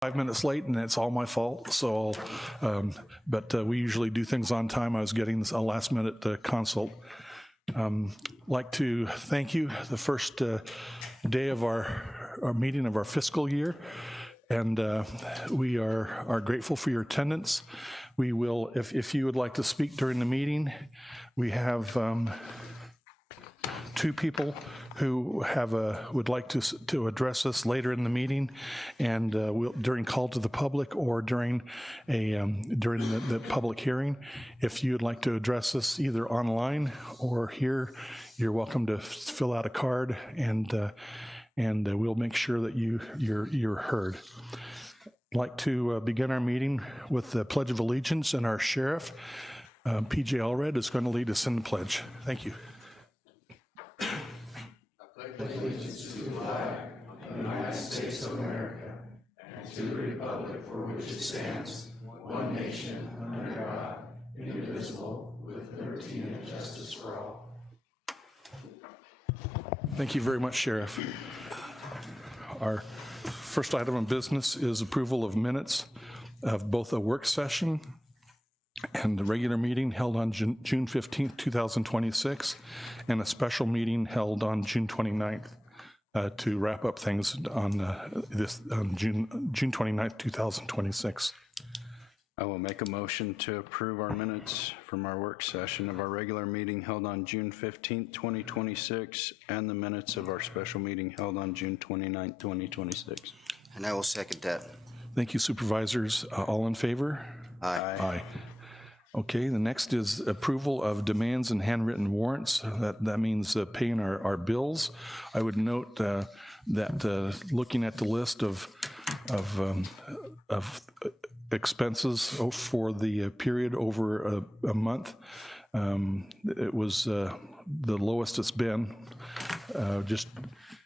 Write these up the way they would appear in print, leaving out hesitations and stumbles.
5 minutes late, and it's all my fault. So, but we usually do things on time. I was getting a last-minute consult. Like to thank you. The first day of our meeting of our fiscal year, and we are grateful for your attendance. We will, if you would like to speak during the meeting, we have 2 people who would like to address us later in the meeting, and during call to the public or during the public hearing. If you'd like to address us either online or here, you're welcome to fill out a card, and we'll make sure that you're heard. I'd like to begin our meeting with the Pledge of Allegiance, and our sheriff, PJ Allred, is going to lead us in the pledge. Thank you. Allegiance to the flag of the United States of America and to the republic for which it stands, one nation, under God, indivisible, with liberty and justice for all. Thank you very much, Sheriff. Our first item of business is approval of minutes of both a work session and the regular meeting held on June 15th, 2026, and a special meeting held on June 29th to wrap up things on June 29th, 2026. I will make a motion to approve our minutes from our work session of our regular meeting held on June 15th, 2026, and the minutes of our special meeting held on June 29th, 2026. And I will second that. Thank you, supervisors. All in favor? Aye. Aye. Okay, the next is approval of demands and handwritten warrants. That means paying our bills. I would note that looking at the list of expenses for the period over a month, it was the lowest it's been, just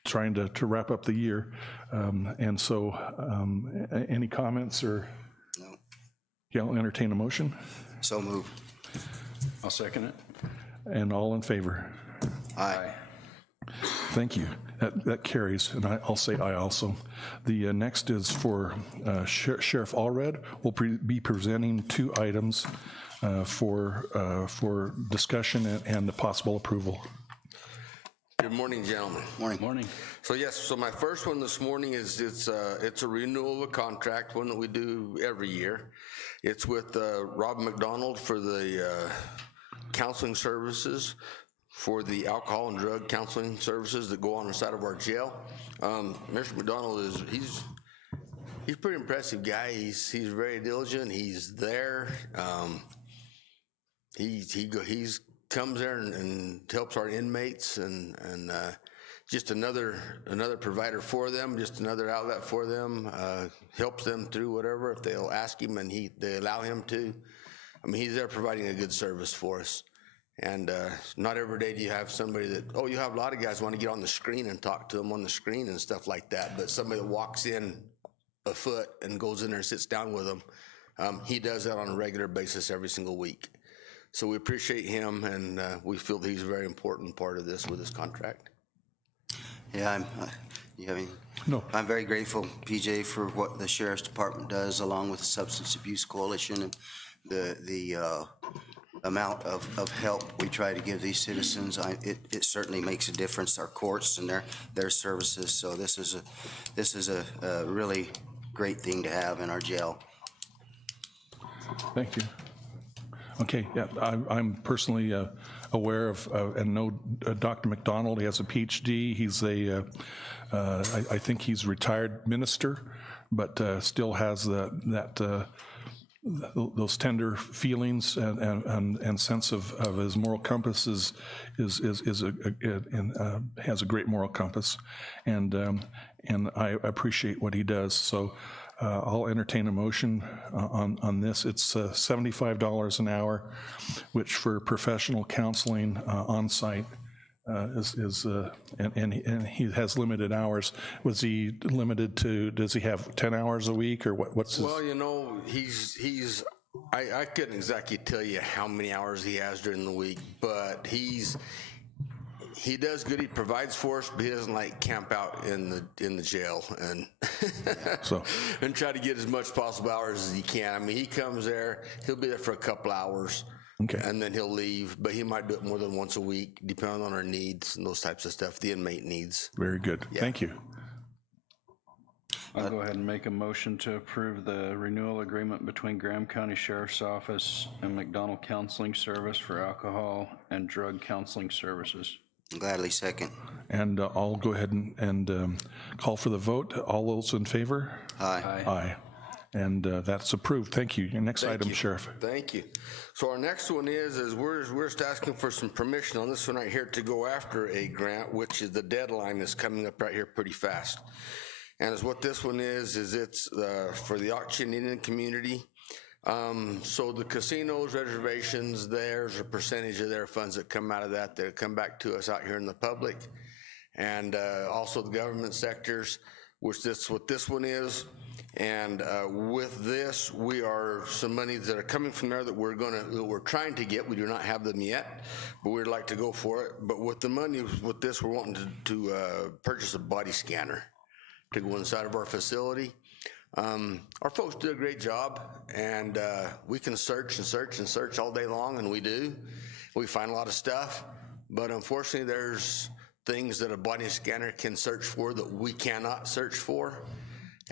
trying to wrap up the year. And so any comments or? No. Yeah, I'll entertain a motion. So moved. I'll second it. And all in favor? Aye. Thank you. That carries, and I'll say aye also. The next is for Sheriff Allred. Will be presenting 2 items for discussion and the possible approval. Good morning, gentlemen. Morning. Morning. So yes, so my first one this morning is it's a renewal of a contract, one that we do every year. It's with Rob McDonald for the counseling services, for the alcohol and drug counseling services that go on inside of our jail. Mr. McDonald he's a pretty impressive guy. He's very diligent. He's there. He's comes there and helps our inmates and just another provider for them, just another outlet for them, helps them through whatever if they'll ask him and they allow him to. I mean, he's there providing a good service for us. And not every day do you have somebody that, you have a lot of guys want to get on the screen and talk to them on the screen and stuff like that, but somebody that walks in afoot and goes in there and sits down with them, he does that on a regular basis every single week. So we appreciate him, and we feel that he's a very important part of this with this contract. Yeah, No. I'm very grateful, PJ, for what the Sheriff's Department does, along with the Substance Abuse Coalition, and the amount of help we try to give these citizens. It certainly makes a difference. Our courts and their services. So this is a really great thing to have in our jail. Thank you. Okay, yeah, I'm personally aware of and know Dr. McDonald. He has a PhD. He's I think he's retired minister, but still has those tender feelings and sense of his moral compass has a great moral compass, and I appreciate what he does. So. I'll entertain a motion on this. It's $75 an hour, which for professional counseling on site and he has limited hours. Was he limited to? Does he have 10 hours a week or what's his? Well, you know, I couldn't exactly tell you how many hours he has during the week, but he does good. He provides for us, but he doesn't like camp out in the jail and So- and try to get as much possible hours as he can. I mean, he comes there, he'll be there for a couple hours, Okay. and then he'll leave. But he might do it more than once a week, depending on our needs and those types of stuff. The inmate needs. Very good. Thank you. I'll go ahead and make a motion to approve the renewal agreement between Graham County Sheriff's Office and McDonald Counseling Service for alcohol and drug counseling services. Gladly second. And I'll go ahead and call for the vote. All those in favor? Aye. Aye. And that's approved. Thank you. Your next item, you. Sheriff. Thank you. So our next one is we're just asking for some permission on this one right here to go after a grant, which is the deadline is coming up right here pretty fast. And as what this one is it's for the Auction Indian community. So the casinos, reservations, there's a percentage of their funds that come out of that come back to us out here in the public. And also the government sectors, which this what this one is. And with this, we are some money that are coming from there that we're trying to get. We do not have them yet, but we'd like to go for it. But with the money, with this, we're wanting to purchase a body scanner to go inside of our facility. Our folks do a great job, and we can search and search and search all day long, and we do. We find a lot of stuff, but unfortunately there's things that a body scanner can search for that we cannot search for,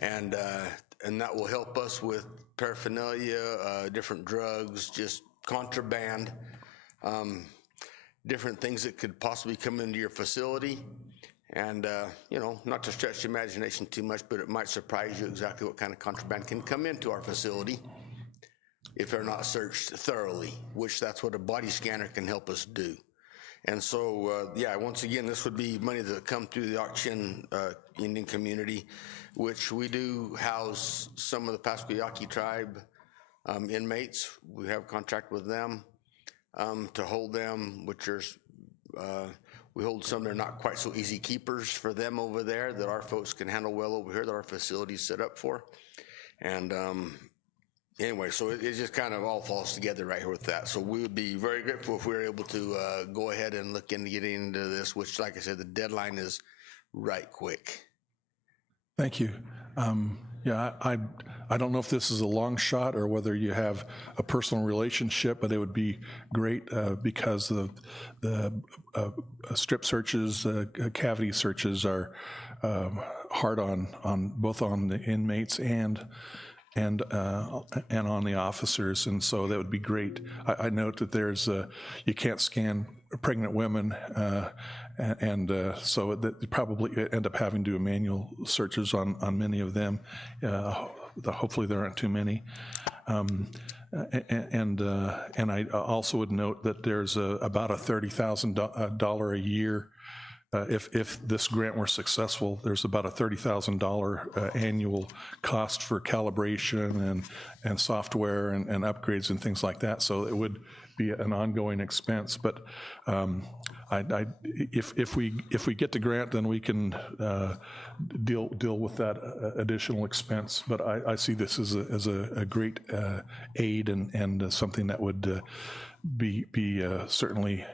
and that will help us with paraphernalia, different drugs, just contraband, different things that could possibly come into your facility. And, not to stretch the imagination too much, but it might surprise you exactly what kind of contraband can come into our facility if they're not searched thoroughly, which that's what a body scanner can help us do. And so, once again, this would be money that come through the Auction Indian community, which we do house some of the Pasquayaki tribe inmates. We have a contract with them to hold them, which are we hold some that are not quite so easy keepers for them over there that our folks can handle well over here that our facility's set up for. And anyway, so it just kind of all falls together right here with that. So we would be very grateful if we were able to go ahead and look into getting into this, which, like I said, the deadline is right quick. Thank you. I don't know if this is a long shot or whether you have a personal relationship, but it would be great because the strip searches, cavity searches are hard on both on the inmates and on the officers, and so that would be great. I note that there's you can't scan pregnant women, so that you probably end up having to do manual searches on many of them. Hopefully there aren't too many. And I also would note that there's about a $30,000 a year. If this grant were successful, there's about a $30,000 annual cost for calibration and software and upgrades and things like that. So it would be an ongoing expense. But if we get the grant, then we can deal with that additional expense. But I see this as a great aid and something that would be certainly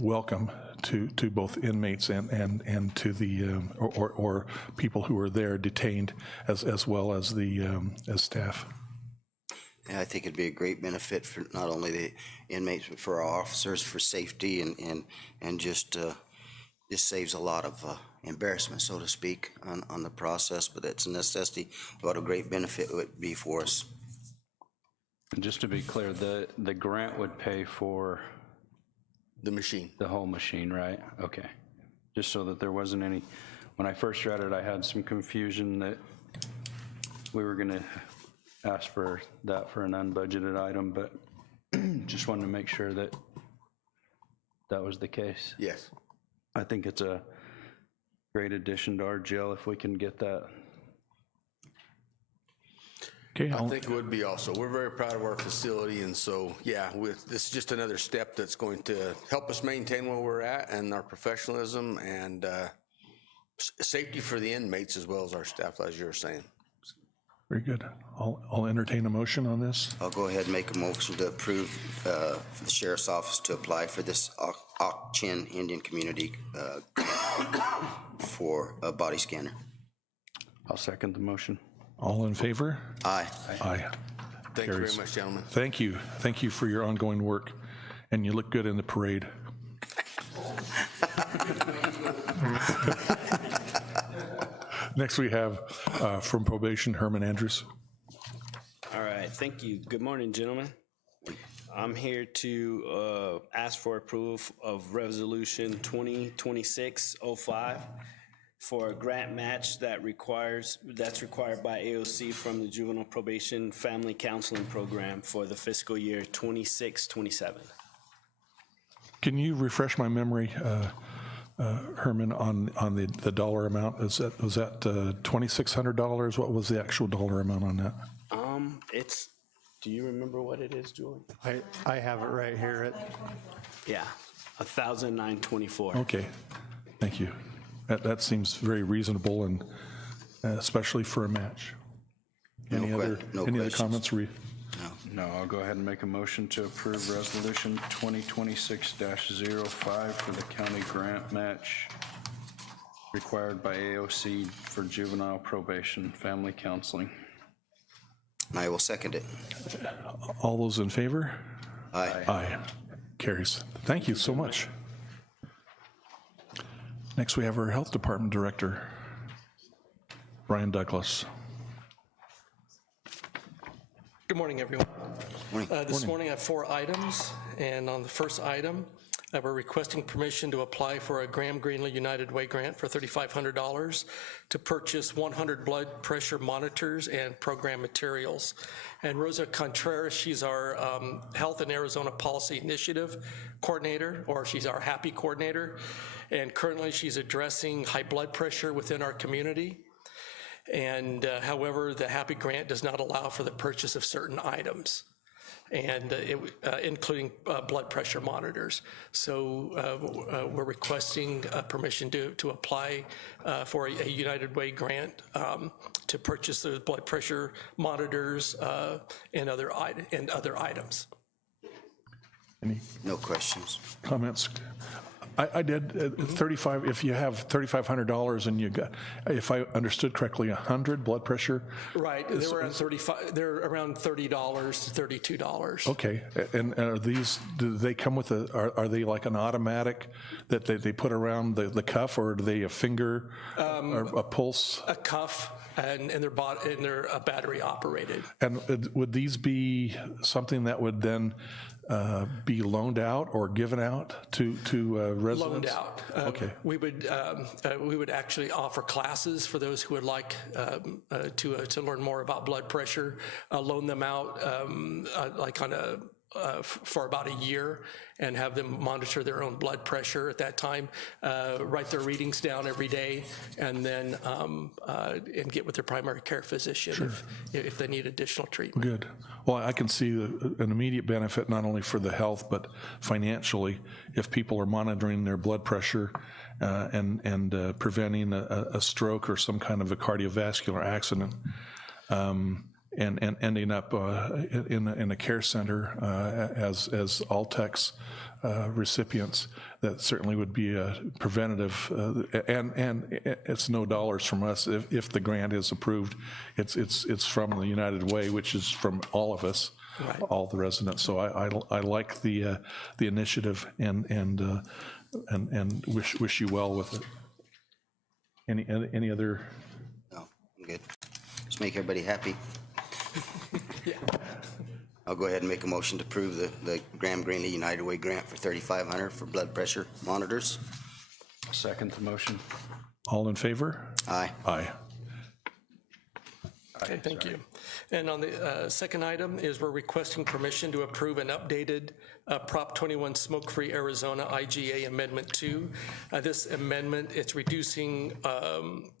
welcome to both inmates and to the or people who are there detained as well as the as staff. Yeah, I think it'd be a great benefit for not only the inmates but for our officers, for safety and just saves a lot of embarrassment, so to speak, on the process. But it's a necessity. What a great benefit it would be for us. And just to be clear, the grant would pay for The machine. the whole machine, right? Okay. Just so that there wasn't any, when I first read it, I had some confusion that we were going to ask for that for an unbudgeted item, but just wanted to make sure that that was the case. Yes. I think it's a great addition to our jail if we can get that. Okay, I think it would be also. We're very proud of our facility, and so, this is just another step that's going to help us maintain where we're at and our professionalism and safety for the inmates as well as our staff, as you were saying. Very good. I'll entertain a motion on this. I'll go ahead and make a motion to approve for the sheriff's office to apply for this Chin Indian Community for a body scanner. I'll second the motion. All in favor? Aye. Aye. Thank you Carries. very much, gentlemen. Thank you. Thank you for your ongoing work, and you look good in the parade. Next, we have from probation, Herman Andrews. All right, thank you. Good morning, gentlemen. I'm here to ask for approval of Resolution 2026-05 for a grant match that's required by AOC from the Juvenile Probation Family Counseling Program for the fiscal year 26-27. Can you refresh my memory, Herman, on the dollar amount? Was that $2,600? What was the actual dollar amount on that? Do you remember what it is, Julie? I have it right here. Yeah, $1,924. Okay, thank you. That seems very reasonable, and especially for a match. Any other questions. comments? No, I'll go ahead and make a motion to approve Resolution 2026-05 for the county grant match required by AOC for juvenile probation family counseling. I will second it. All those in favor? Aye. Aye. Carries. Thank you so much. Next, we have our Health Department Director, Brian Douglas. Good morning, everyone. Morning. This morning I have 4 items, and on the first item, we're requesting permission to apply for a Graham Greenlee United Way grant for $3,500 to purchase 100 blood pressure monitors and program materials. And Rosa Contreras, she's our Health in Arizona Policy Initiative Coordinator, or she's our HAPPY Coordinator, and currently she's addressing high blood pressure within our community. And however, the HAPPY grant does not allow for the purchase of certain items, and including blood pressure monitors. So we're requesting permission to apply for a United Way grant to purchase those blood pressure monitors and other items. Any No questions. comments? I did 35. If you have $3,500 and you got, if I understood correctly, 100 blood pressure. Right, they were at 35. They're around $30 to $32. Okay, and are these? Do they come with Are they like an automatic that they put around the cuff, or are they a finger or a pulse? A cuff, and they're battery operated. And would these be something that would then be loaned out or given out to residents? Loaned out. Okay. We would actually offer classes for those who would like to learn more about blood pressure. Loan them out like on for about a year, and have them monitor their own blood pressure at that time, write their readings down every day, and then and get with their primary care physician if they need additional treatment. Good. Well, I can see an immediate benefit not only for the health but financially if people are monitoring their blood pressure and preventing a stroke or some kind of a cardiovascular accident. And ending up in a care center as Altex recipients, that certainly would be a preventative, and it's no dollars from us if the grant is approved. It's from the United Way, which is from all of us, right. All the residents. So I like the initiative and wish you well with it. Any other? No, I'm good. Just make everybody happy. Yeah. I'll go ahead and make a motion to approve the Graham Greenlee United Way grant for $3,500 for blood pressure monitors. Second the motion. All in favor? Aye. Aye. Okay, thank you. And on the second item is we're requesting permission to approve an updated Prop 21 Smoke-Free Arizona IGA Amendment 2. This amendment, it's reducing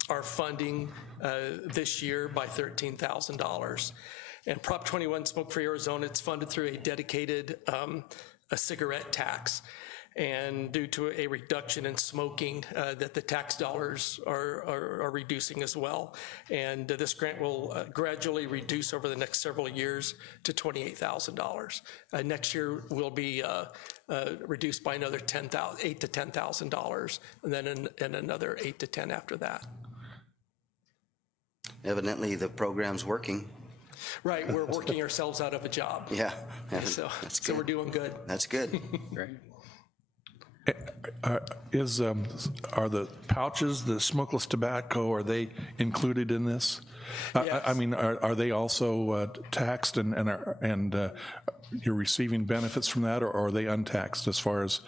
our funding this year by $13,000. And Prop 21 Smoke-Free Arizona, it's funded through a dedicated a cigarette tax. and due to a reduction in smoking, that the tax dollars are reducing as well. And this grant will gradually reduce over the next several years to $28,000. Next year will be reduced by another $8,000 to $10,000, and then another 8 to 10 after that. Evidently, the program's working. Right, we're working ourselves out of a job. Yeah, So, that's so good. we're doing good. That's good. Great. Are the pouches, the smokeless tobacco, are they included in this? Yes. I mean, are they also taxed and you're receiving benefits from that, or are they untaxed as far as,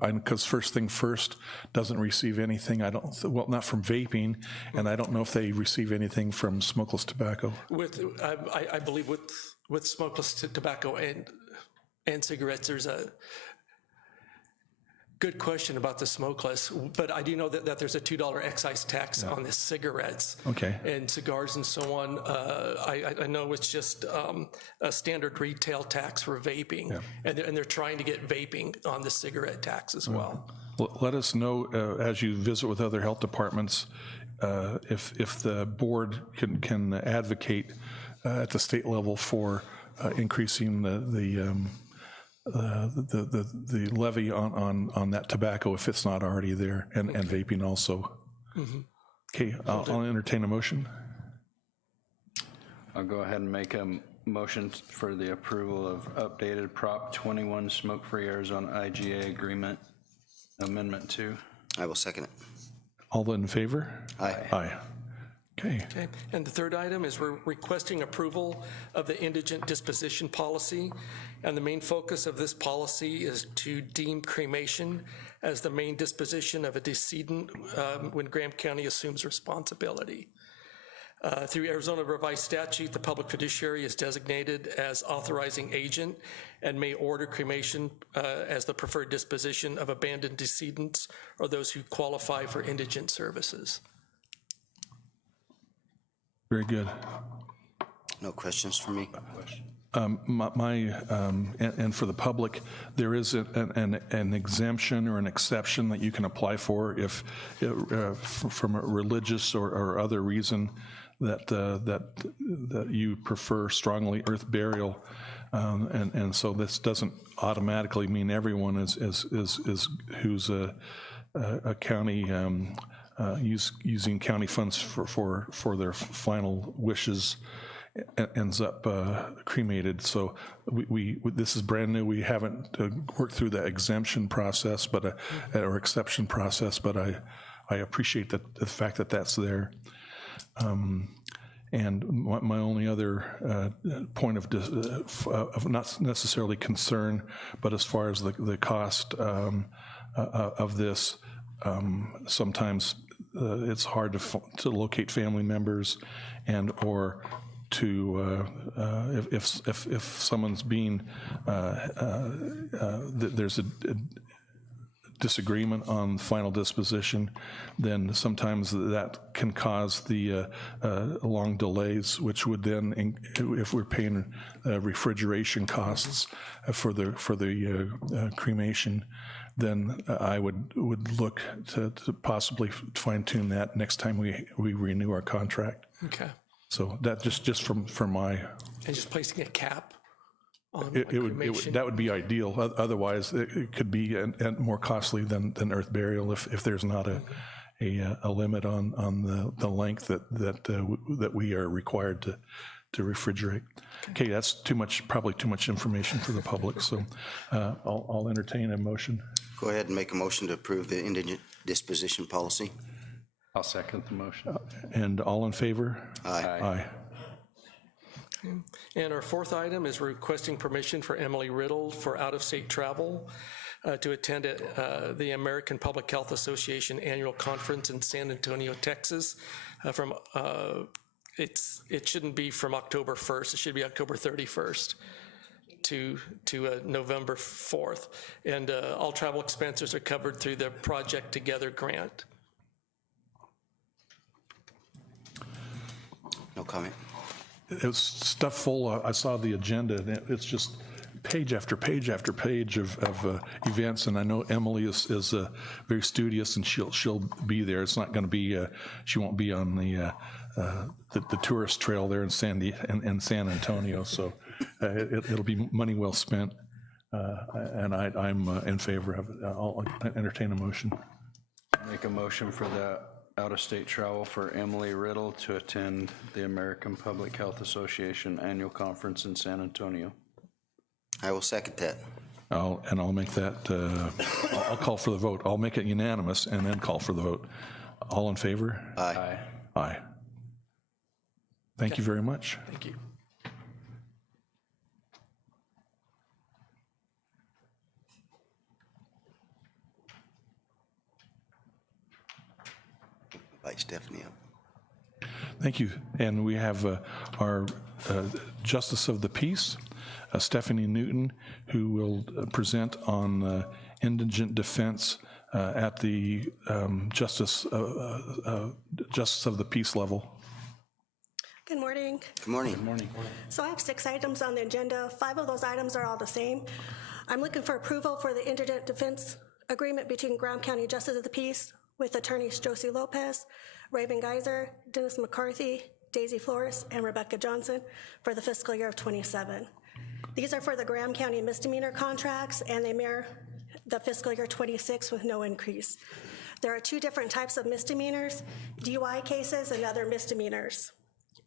because First Thing First doesn't receive anything, well, not from vaping, and I don't know if they receive anything from smokeless tobacco. I believe with smokeless tobacco and cigarettes, there's a good question about the smokeless, but I do know that there's a $2 excise tax on the cigarettes and cigars and so on. I know it's just a standard retail tax for vaping, and they're trying to get vaping on the cigarette tax as well. Let us know as you visit with other health departments if the board can advocate at the state level for increasing the levy on that tobacco if it's not already there, and vaping also. Okay, I'll entertain a motion. I'll go ahead and make a motion for the approval of updated Prop 21 Smoke-Free Arizona IGA Agreement Amendment 2. I will second it. All in favor? Aye. Aye. Okay. Okay, and the third item is we're requesting approval of the indigent disposition policy, and the main focus of this policy is to deem cremation as the main disposition of a decedent when Graham County assumes responsibility. Through Arizona revised statute, the public fiduciary is designated as authorizing agent and may order cremation as the preferred disposition of abandoned decedents or those who qualify for indigent services. Very good. No questions for me? And for the public, there is an exemption or an exception that you can apply for if from a religious or other reason that you prefer strongly earth burial, and so this doesn't automatically mean everyone is who's a county using county funds for their final wishes ends up cremated. So we this is brand new. We haven't worked through the exemption process, or exception process, but I appreciate the fact that that's there. And my only other point of not necessarily concern, but as far as the cost of this, sometimes it's hard to locate family members, and or to if someone's being there's a disagreement on final disposition, then sometimes that can cause the long delays, which would then, if we're paying refrigeration costs for the cremation, then I would look to possibly fine tune that next time we renew our contract. Okay. So that just from my. And just placing a cap on cremation? That would be ideal. Otherwise, it could be more costly than earth burial if there's not a limit on the length that we are required to refrigerate. Okay, that's probably too much information for the public. So I'll entertain a motion. Go ahead and make a motion to approve the indigent disposition policy. I'll second the motion. And all in favor? Aye. Aye. And our fourth item is requesting permission for Emily Riddle for out-of-state travel to attend the American Public Health Association annual conference in San Antonio, Texas. It shouldn't be from October 1st. It should be October 31st to November 4th. And all travel expenses are covered through the Project Together grant. No comment. It's stuff full. I saw the agenda, and it's just page after page after page of events, and I know Emily is very studious, and she'll be there. It's not going to be she won't be on the tourist trail there in San Antonio, so it'll be money well spent, and I'm in favor of it. I'll entertain a motion. Make a motion for the out-of-state travel for Emily Riddle to attend the American Public Health Association Annual Conference in San Antonio. I will second that. I'll make that, I'll call for the vote. I'll make it unanimous and then call for the vote. All in favor? Aye. Aye. Thank you very much. Thank you. Invite Stephanie up. Thank you. And we have our Justice of the Peace, Stephanie Newton, who will present on indigent defense at the Justice of the Peace level. Good morning. Good morning. Good morning. So I have 6 items on the agenda. 5 of those items are all the same. I'm looking for approval for the indigent defense agreement between Graham County Justice of the Peace with attorneys Josie Lopez, Raven Geyser, Dennis McCarthy, Daisy Flores, and Rebecca Johnson for the fiscal year of 27. These are for the Graham County misdemeanor contracts, and they mirror the fiscal year 26 with no increase. There are 2 different types of misdemeanors, DUI cases and other misdemeanors.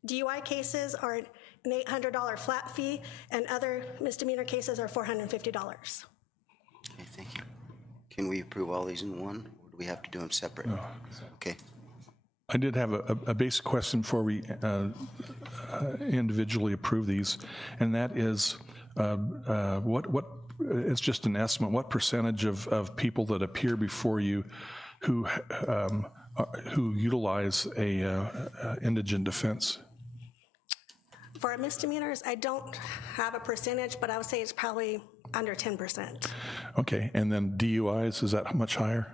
DUI cases are an $800 flat fee, and other misdemeanor cases are $450. Okay, thank you. Can we approve all these in one, or do we have to do them separate? No. Okay. I did have a basic question before we individually approve these, and that is what it's just an estimate, what percentage of people that appear before you who utilize a indigent defense? For misdemeanors, I don't have a percentage, but I would say it's probably under 10%. Okay, and then DUIs, is that much higher?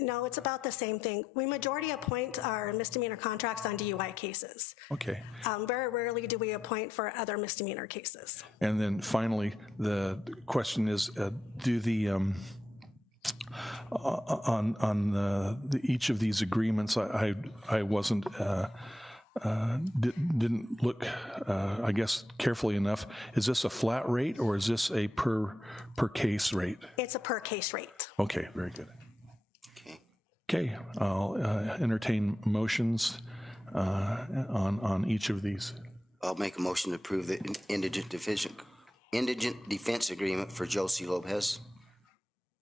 No, it's about the same thing. We majority appoint our misdemeanor contracts on DUI cases. Okay. Very rarely do we appoint for other misdemeanor cases. And then finally, the question is, do the each of these agreements, I wasn't didn't look, I guess, carefully enough. Is this a flat rate or is this a per case rate? It's a per case rate. Okay, very good. Okay. Okay, I'll entertain motions on each of these. I'll make a motion to approve the indigent defense agreement for Josie Lopez.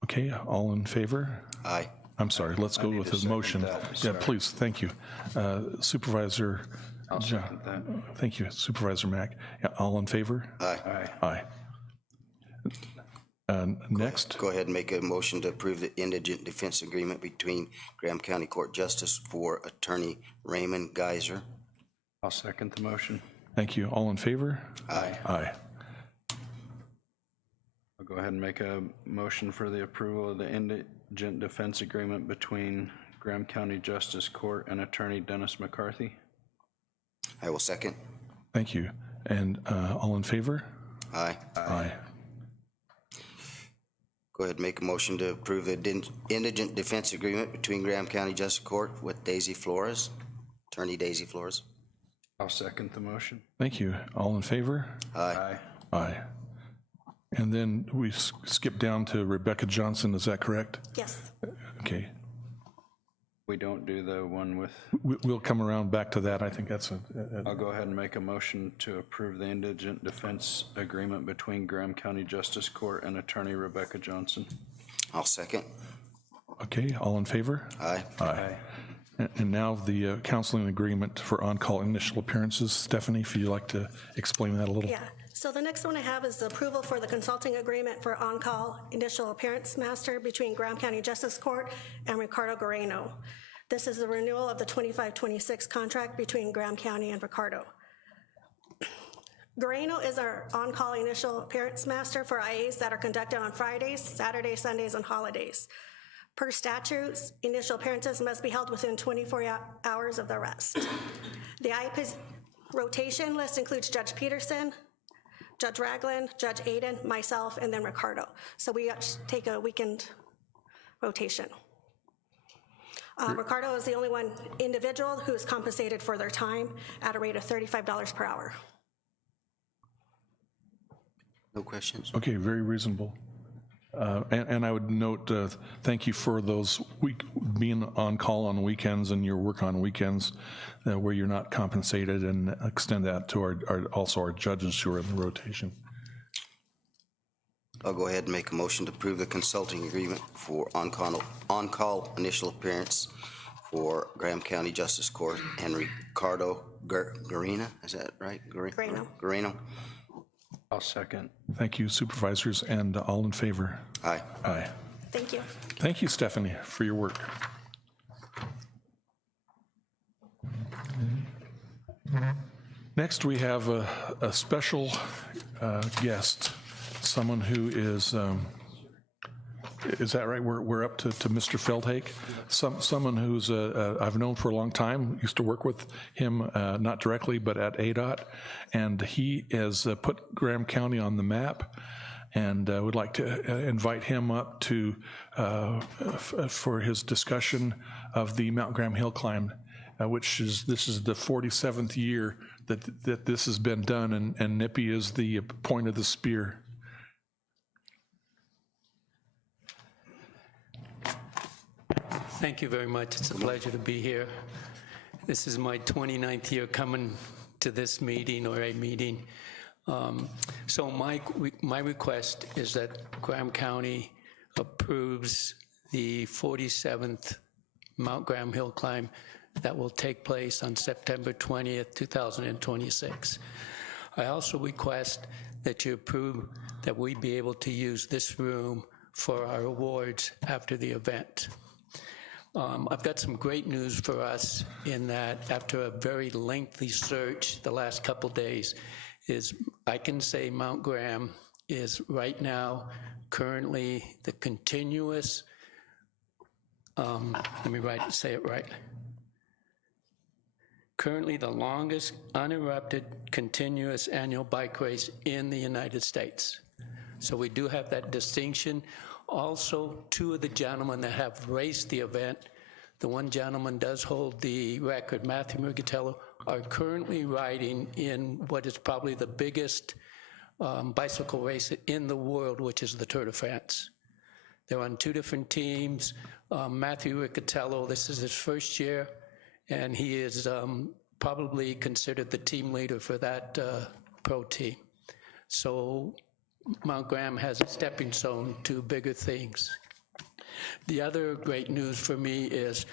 Okay, all in favor? Aye. I'm sorry, let's go with the motion. Yeah, please, thank you. Supervisor. I'll second that. Thank you, Supervisor Mack. Yeah, all in favor? Aye. Aye. Next, Go ahead and make a motion to approve the indigent defense agreement between Graham County Court Justice for Attorney Raymond Geyser. I'll second the motion. thank you. All in favor? Aye. Aye. I'll go ahead and make a motion for the approval of the indigent defense agreement between Graham County Justice Court and Attorney Dennis McCarthy. I will second. Thank you. And all in favor? Aye. Aye. Go ahead and make a motion to approve the indigent defense agreement between Graham County Justice Court with Daisy Flores, Attorney Daisy Flores. I'll second the motion. Thank you. All in favor? Aye. Aye. And then we skip down to Rebecca Johnson, is that correct? Yes. Okay. We don't do the one with, We'll come around back to that. I think that's I'll go ahead and make a motion to approve the indigent defense agreement between Graham County Justice Court and Attorney Rebecca Johnson. I'll second. okay. All in favor? Aye. Aye. And now the counseling agreement for on-call initial appearances. Stephanie, if you'd like to explain that a little. Yeah. So the next one I have is the approval for the consulting agreement for on-call initial appearance master between Graham County Justice Court and Ricardo Guareno. This is the renewal of the 25-26 contract between Graham County and Ricardo. Guareno is our on-call initial appearance master for IAs that are conducted on Fridays, Saturdays, Sundays, and holidays. Per statutes, initial appearances must be held within 24 hours of the arrest. The IA rotation list includes Judge Peterson, Judge Ragland, Judge Aiden, myself, and then Ricardo. So we take a weekend rotation. Ricardo is the only one individual who is compensated for their time at a rate of $35 per hour. No questions? Okay, very reasonable. And I would note, thank you for those being on call on weekends and your work on weekends where you're not compensated, and extend that to also our judges who are in the rotation. I'll go ahead and make a motion to approve the consulting agreement for on-call initial appearance for Graham County Justice Court and Ricardo Garina, is that right? Garino. I'll second. Thank you, supervisors, and all in favor? Aye. Aye. Thank you. Thank you, Stephanie, for your work. Next, we have a special guest, someone who is that right? We're up to Mr. Feldhake, someone who's I've known for a long time, used to work with him, not directly, but at ADOT, and he has put Graham County on the map, and would like to invite him up to for his discussion of the Mount Graham Hill Climb, this is the 47th year that this has been done, and Nippy is the point of the spear. Thank you very much. It's a pleasure to be here. This is my 29th year coming to this meeting or a meeting. So my request is that Graham County approves the 47th Mount Graham Hill Climb that will take place on September 20th, 2026. I also request that you approve that we be able to use this room for our awards after the event. I've got some great news for us in that after a very lengthy search the last couple days, I can say Mount Graham is right now currently the continuous, say it right. Currently the longest uninterrupted continuous annual bike race in the United States. So we do have that distinction. Also, two of the gentlemen that have raced the event, the one gentleman does hold the record, Matthew Murgatello, are currently riding in what is probably the biggest bicycle race in the world, which is the Tour de France. They're on two different teams. Matthew Murgatello, this is his first year, and he is probably considered the team leader for that pro team. So Mount Graham has a stepping stone to bigger things. The other great news for me is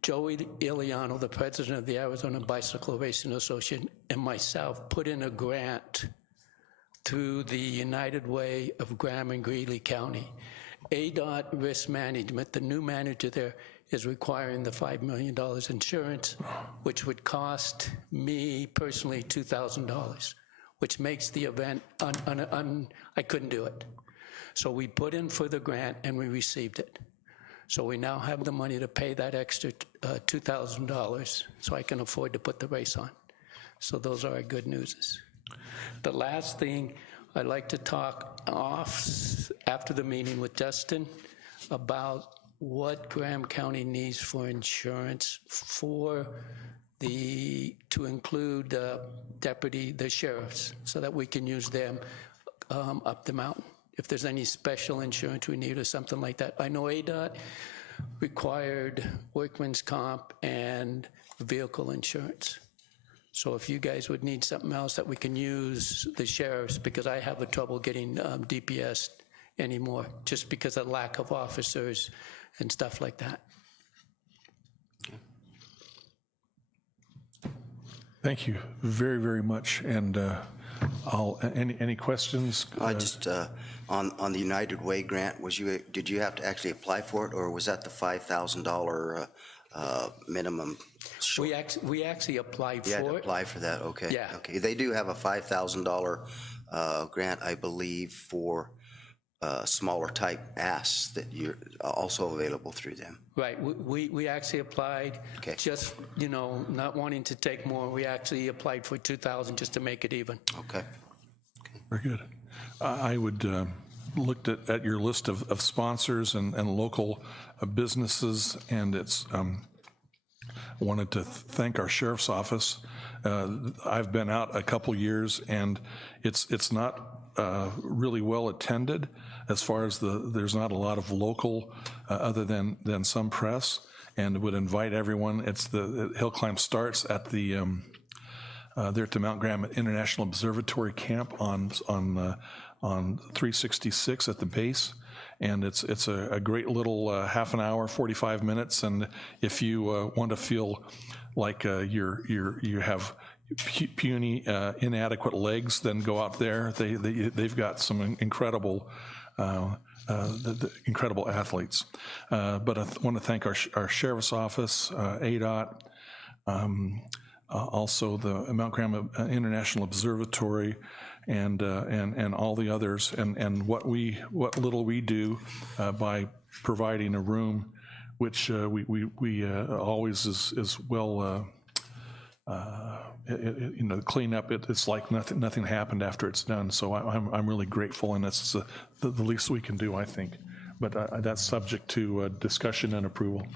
Joey Iliano, the president of the Arizona Bicycle Racing Association, and myself put in a grant through the United Way of Graham and Greeley County. ADOT Risk Management, the new manager there, is requiring the $5 million insurance, which would cost me personally $2,000. Which makes the event, I couldn't do it. So we put in for the grant and we received it. So we now have the money to pay that extra $2,000 so I can afford to put the race on. So those are our good news. The last thing, I'd like to talk off after the meeting with Justin about what Graham County needs for insurance to include the sheriffs, so that we can use them up the mountain. If there's any special insurance we need or something like that. I know ADOT required workman's comp and vehicle insurance. So if you guys would need something else that we can use the sheriffs, because I have trouble getting DPS anymore, just because of lack of officers and stuff like that. Thank you very, very much. And any questions? Just on the United Way grant, did you have to actually apply for it, or was that the $5,000 minimum? We actually applied for it. You had to apply for that, okay. Yeah. Okay, they do have a $5,000 grant, I believe, for smaller type asks that you're also available through them. Right, we actually applied, Okay. just, not wanting to take more, we actually applied for $2,000 just to make it even. Okay. Okay. Very good. I would looked at your list of sponsors and local businesses, and it's wanted to thank our sheriff's office. I've been out a couple years, and it's not really well attended as far as there's not a lot of local other than some press, and would invite everyone. It's the hill climb starts at the there at the Mount Graham International Observatory Camp on 366 at the base. And it's a great little half an hour, 45 minutes. And if you want to feel like you have puny, inadequate legs, then go out there. They've got some incredible incredible athletes. But I want to thank our sheriff's office, ADOT, also the Mount Graham International Observatory, and all the others, and what little we do by providing a room, which we always is well. Clean up. It's like nothing happened after it's done. So I'm really grateful, and it's the least we can do, I think. But that's subject to discussion and approval.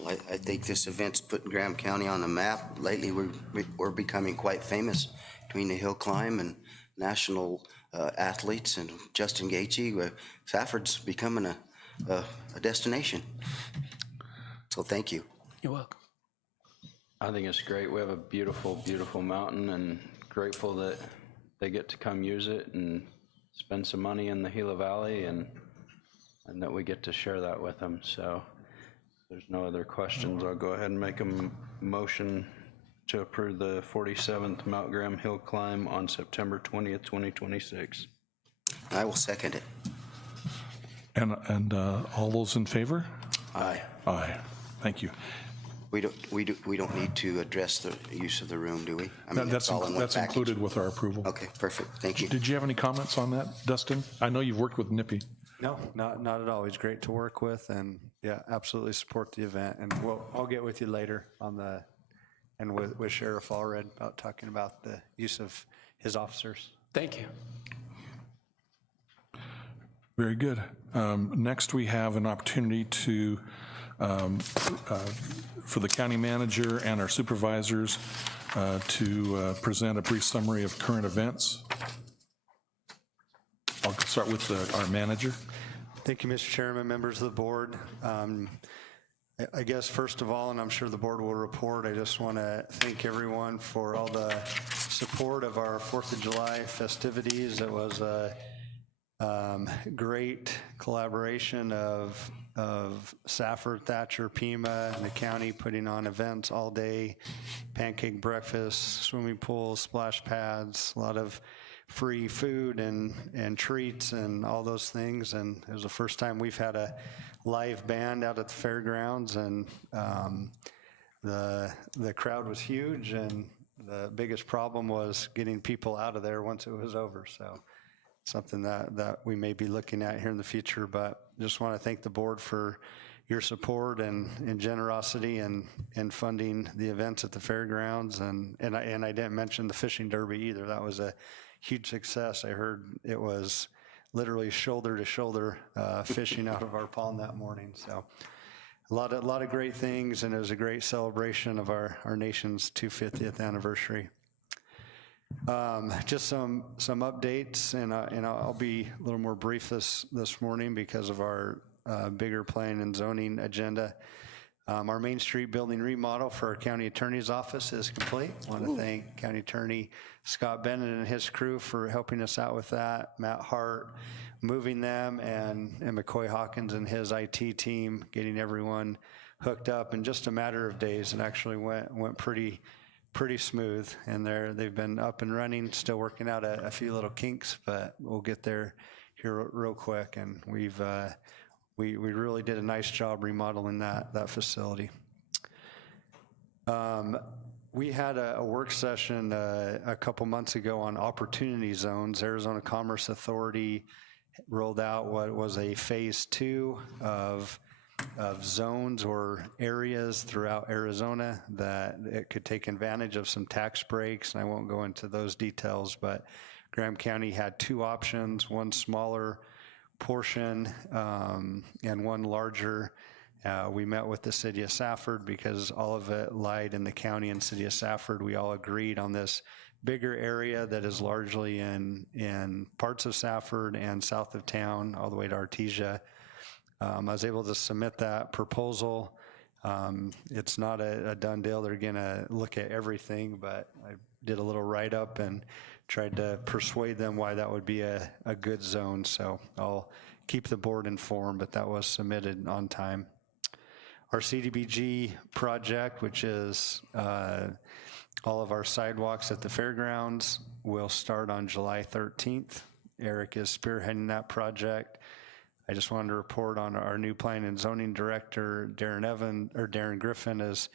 Well, I think this event's putting Graham County on the map. Lately, we're becoming quite famous between the hill climb and national athletes and Justin Gaethje. Safford's becoming a destination. So thank you. You're welcome. I think it's great. We have a beautiful, beautiful mountain, and grateful that they get to come use it and spend some money in the Gila Valley, and that we get to share that with them. So if there's no other questions, I'll go ahead and make a motion to approve the 47th Mount Graham Hill Climb on September 20th, 2026. I will second it. And all those in favor? Aye. Aye. Thank you. We don't need to address the use of the room, do we? I mean, That's all in one package. included with our approval. Okay, perfect. Thank you. Did you have any comments on that, Dustin? I know you've worked with Nippy. No, not at all. He's great to work with, and yeah, absolutely support the event. And I'll get with you later on with Sheriff Allred about talking about the use of his officers. Thank you. Very good. Next, we have an opportunity to for the county manager and our supervisors to present a brief summary of current events. I'll start with our manager. Thank you, Mr. Chairman, members of the board. I guess first of all, and I'm sure the board will report, I just want to thank everyone for all the support of our 4th of July festivities. It was a great collaboration of Safford, Thatcher, Pima, and the county putting on events all day, pancake breakfast, swimming pools, splash pads, a lot of free food and treats and all those things. And it was the first time we've had a live band out at the fairgrounds, and the crowd was huge, and the biggest problem was getting people out of there once it was over. So something that we may be looking at here in the future, but just want to thank the board for your support and generosity and funding the events at the fairgrounds. And I didn't mention the fishing derby either. That was a huge success. I heard it was literally shoulder to shoulder fishing out of our pond that morning. So a lot of great things, and it was a great celebration of our nation's 250th anniversary. Just some updates, and I'll be a little more brief this morning because of our bigger plan and zoning agenda. Our Main Street building remodel for our county attorney's office is complete. I want to thank County Attorney Scott Bennett and his crew for helping us out with that. Matt Hart moving them, and McCoy Hawkins and his IT team getting everyone hooked up in just a matter of days. It actually went pretty smooth, and they've been up and running, still working out a few little kinks, but we'll get there here real quick. And we really did a nice job remodeling that facility. We had a work session a couple months ago on opportunity zones. Arizona Commerce Authority rolled out what was a phase 2 of zones or areas throughout Arizona that it could take advantage of some tax breaks. And I won't go into those details, but Graham County had two options, one smaller portion and one larger. We met with the city of Safford because all of it lied in the county and city of Safford. We all agreed on this bigger area that is largely in parts of Safford and south of town, all the way to Artesia. I was able to submit that proposal. It's not a done deal. They're gonna look at everything, but I did a little write-up and tried to persuade them why that would be a good zone. So I'll keep the board informed, but that was submitted on time. Our CDBG project, which is all of our sidewalks at the fairgrounds, will start on July 13th. Eric is spearheading that project. I just wanted to report on our new planning and zoning director, Darren Griffin, has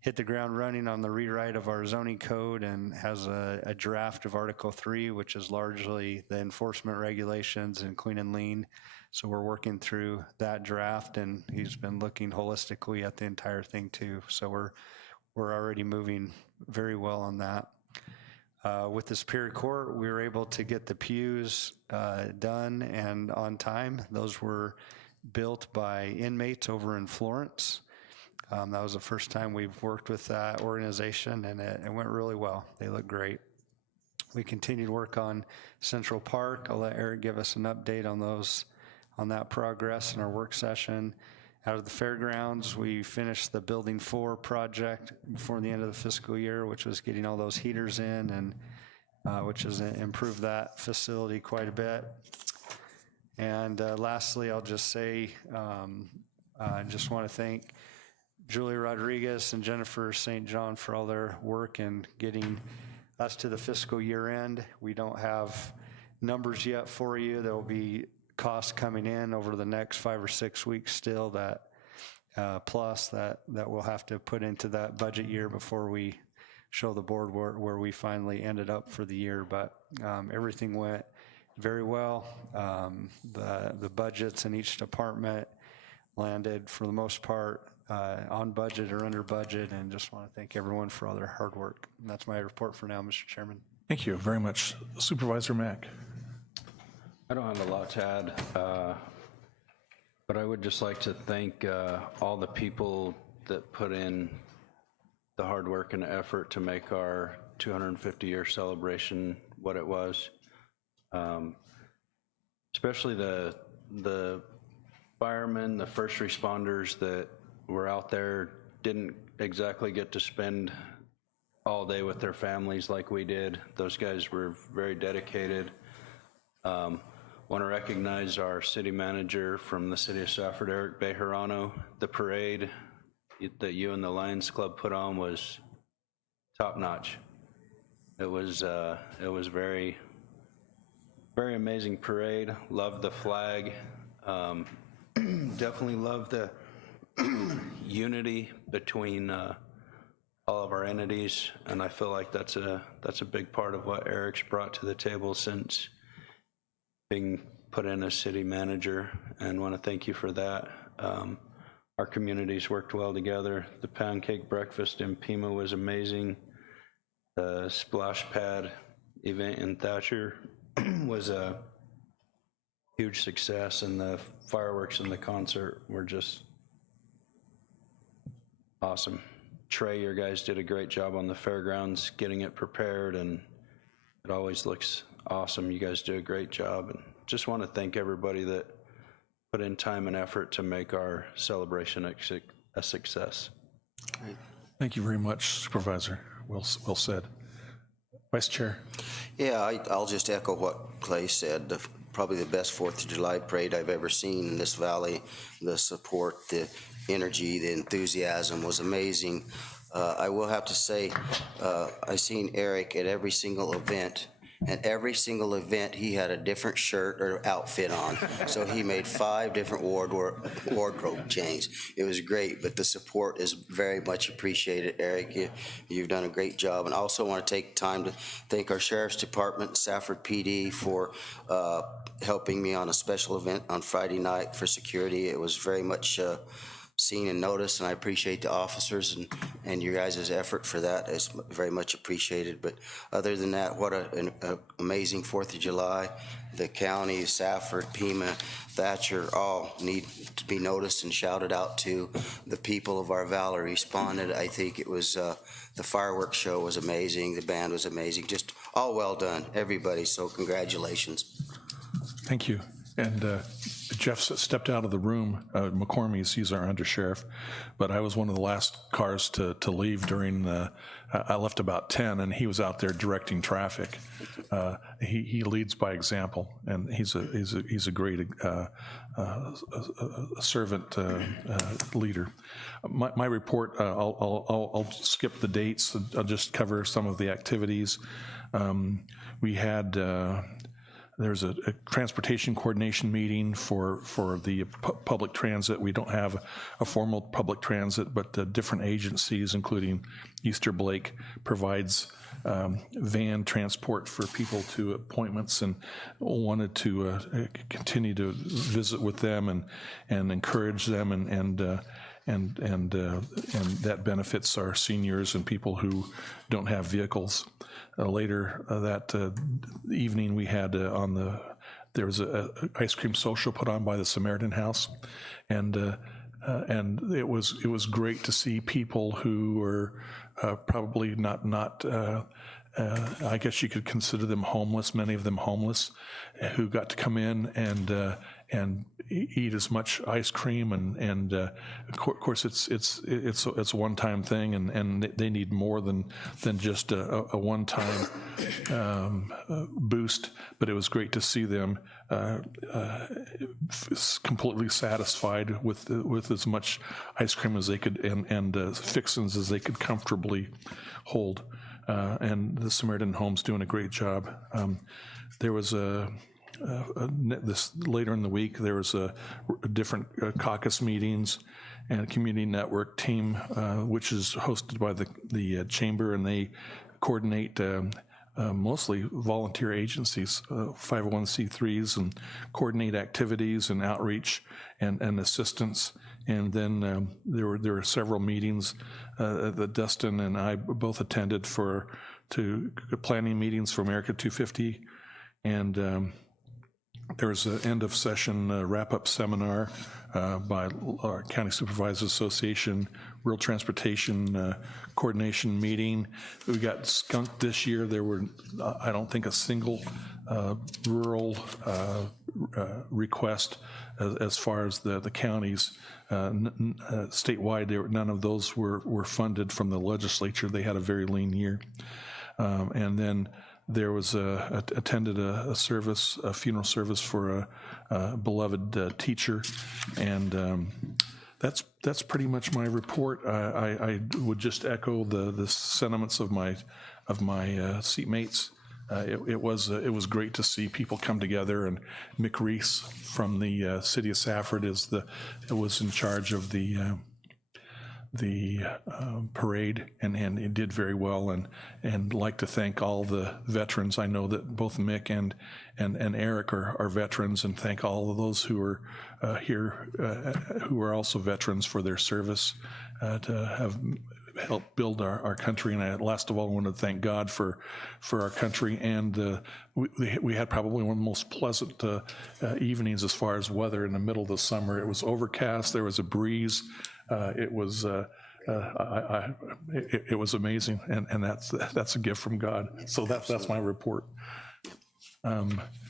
hit the ground running on the rewrite of our zoning code and has a draft of Article 3, which is largely the enforcement regulations and clean and lean. So we're working through that draft, and he's been looking holistically at the entire thing too. So we're already moving very well on that. With the Superior Court, we were able to get the pews done and on time. Those were built by inmates over in Florence. That was the first time we've worked with that organization, and it went really well. They look great. We continue to work on Central Park. I'll let Eric give us an update on that progress in our work session. Out of the fairgrounds, we finished the Building 4 project before the end of the fiscal year, which was getting all those heaters in, and which has improved that facility quite a bit. And lastly, I'll just say, I just want to thank Julie Rodriguez and Jennifer St. John for all their work in getting us to the fiscal year end. We don't have numbers yet for you. There will be costs coming in over the next 5 or 6 weeks still that plus that we'll have to put into that budget year before we show the board where we finally ended up for the year. But everything went very well. The budgets in each department landed for the most part on budget or under budget, and just want to thank everyone for all their hard work. And that's my report for now, Mr. Chairman. Thank you very much. Supervisor Mack. I don't have a lot to add, but I would just like to thank all the people that put in the hard work and effort to make our 250-year celebration what it was. Especially the firemen, the first responders that were out there, didn't exactly get to spend all day with their families like we did. Those guys were very dedicated. Want to recognize our city manager from the city of Safford, Eric Bejarano. The parade that you and the Lions Club put on was top notch. It was very, very amazing parade. Loved the flag. Definitely loved the unity between all of our entities, and I feel like that's a big part of what Eric's brought to the table since being put in as city manager, and want to thank you for that. Our communities worked well together. The pound cake breakfast in Pima was amazing. The splash pad event in Thatcher was a huge success, and the fireworks and the concert were just awesome. Trey, your guys did a great job on the fairgrounds getting it prepared, and it always looks awesome. You guys do a great job, and just want to thank everybody that put in time and effort to make our celebration a success. Great. Thank you very much, Supervisor. Well said. Vice Chair. Yeah, I'll just echo what Clay said. Probably the best 4th of July parade I've ever seen in this valley. The support, the energy, the enthusiasm was amazing. I will have to say, I've seen Eric at every single event. At every single event, he had a different shirt or outfit on. So he made 5 different wardrobe changes. It was great, but the support is very much appreciated. Eric, you've done a great job. And I also want to take time to thank our Sheriff's Department, Safford PD, for helping me on a special event on Friday night for security. It was very much seen and noticed, and I appreciate the officers and your guys' effort for that. It's very much appreciated. But other than that, what an amazing 4th of July. The county, Safford, Pima, Thatcher, all need to be noticed and shouted out to. The people of our valley responded. I think it was, the fireworks show was amazing. The band was amazing. Just all well done, everybody. So congratulations. Thank you. And Jeff stepped out of the room. McCormick's, he's our undersheriff, but I was one of the last cars to leave during the, I left about 10, and he was out there directing traffic. He leads by example, and he's a great servant leader. My report, I'll skip the dates. I'll just cover some of the activities. We had there's a transportation coordination meeting for the public transit. We don't have a formal public transit, but different agencies, including Easter Blake, provides van transport for people to appointments, and wanted to continue to visit with them and encourage them, and that benefits our seniors and people who don't have vehicles. Later that evening, we had there was a ice cream social put on by the Samaritan House, and it was great to see people who were probably not I guess you could consider them homeless, many of them homeless, who got to come in and eat as much ice cream, and of course it's a one-time thing, and they need more than just a one-time boost. But it was great to see them completely satisfied with as much ice cream as they could and fixins as they could comfortably hold. And the Samaritan Home's doing a great job. There was this later in the week, there was a different caucus meetings and a community network team, which is hosted by the chamber, and they coordinate mostly volunteer agencies, 501c3s, and coordinate activities and outreach and assistance. And then there were several meetings that Dustin and I both attended to planning meetings for America 250, and there was an end of session wrap-up seminar by our County Supervisors Association, Rural Transportation Coordination meeting. We got skunked this year. There were, I don't think, a single rural request as far as the counties. Statewide, none of those were funded from the legislature. They had a very lean year. And then there was attended a funeral service for a beloved teacher, and that's pretty much my report. I would just echo the sentiments of my seatmates. It was great to see people come together, and Mick Reese from the city of Safford was in charge of the parade, and it did very well, and like to thank all the veterans. I know that both Mick and Eric are veterans, and thank all of those who are here who are also veterans for their service to have helped build our country. And last of all, I want to thank God for our country. And we had probably one of the most pleasant evenings as far as weather in the middle of the summer. It was overcast, there was a breeze. It was amazing, and that's a gift from God. So that's my report.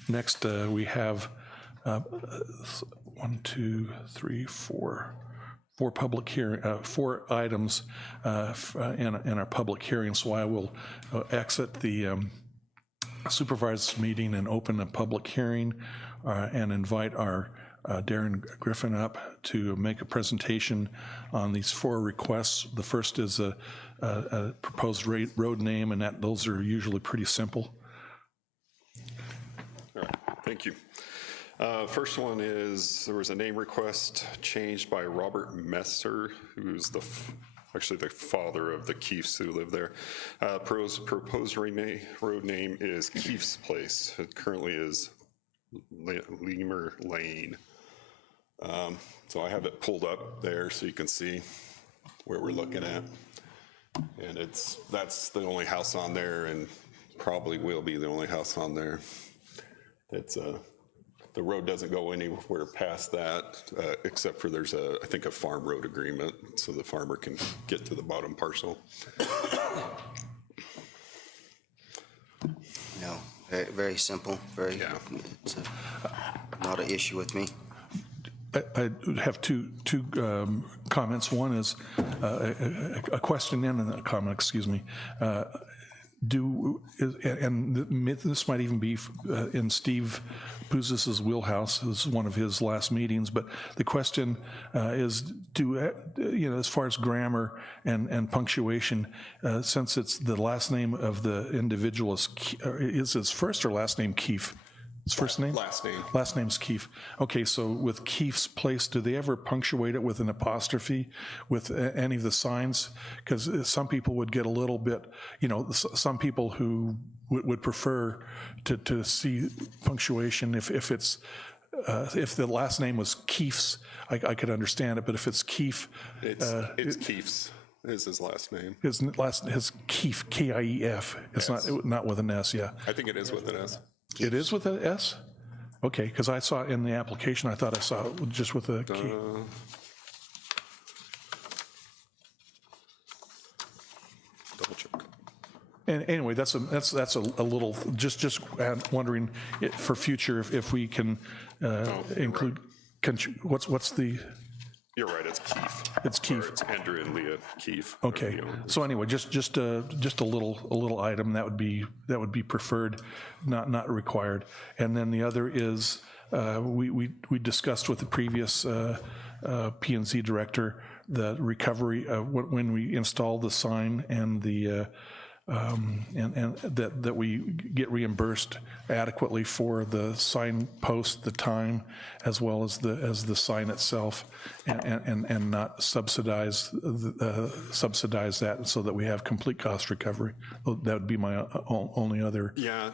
Next, we have 4 public hearing, 4 items in our public hearing. So I will exit the supervisors meeting and open a public hearing and invite our Darren Griffin up to make a presentation on these 4 requests. The first is a proposed road name, and those are usually pretty simple. All right, thank you. First one is there was a name request changed by Robert Messer, who's actually the father of the Keefs who live there. Proposed road name is Keefs Place. It currently is Lemur Lane. So I have it pulled up there so you can see where we're looking at. And that's the only house on there, and probably will be the only house on there. It's the road doesn't go anywhere past that, except for there's I think a farm road agreement, so the farmer can get to the bottom parcel. No, very, very simple, very, it's not an issue with me. I have two comments. One is a question and a comment, excuse me. And this might even be in Steve Bouzis's wheelhouse. This is one of his last meetings, but the question is, as far as grammar and punctuation, since it's the last name of the individual, is his first or last name Keefe? His first name? Last name. Last name's Keefe. Okay, so with Keefe's place, do they ever punctuate it with an apostrophe with any of the signs? Because some people would get a little bit, some people who would prefer to see punctuation if it's, if the last name was Keefe's, I could understand it, but if it's Keefe. It's Keefe's is his last name. His Keefe, K-I-E-F. It's not with an S, yeah. I think it is with an S. It is with an S? Okay, because I saw it in the application, I thought I saw it just with a key. Double check. And anyway, that's a little, just wondering for future if we can include, what's the? You're right, it's Keefe. It's Keefe. Or it's Andrew and Leah Keefe. Okay. So anyway, just a little item that would be preferred, not required. And then the other is we discussed with the previous P&Z director the recovery of when we install the sign and the and that we get reimbursed adequately for the sign post, the time, as well as the sign itself, and not subsidize that, so that we have complete cost recovery. That would be my only other. Yeah,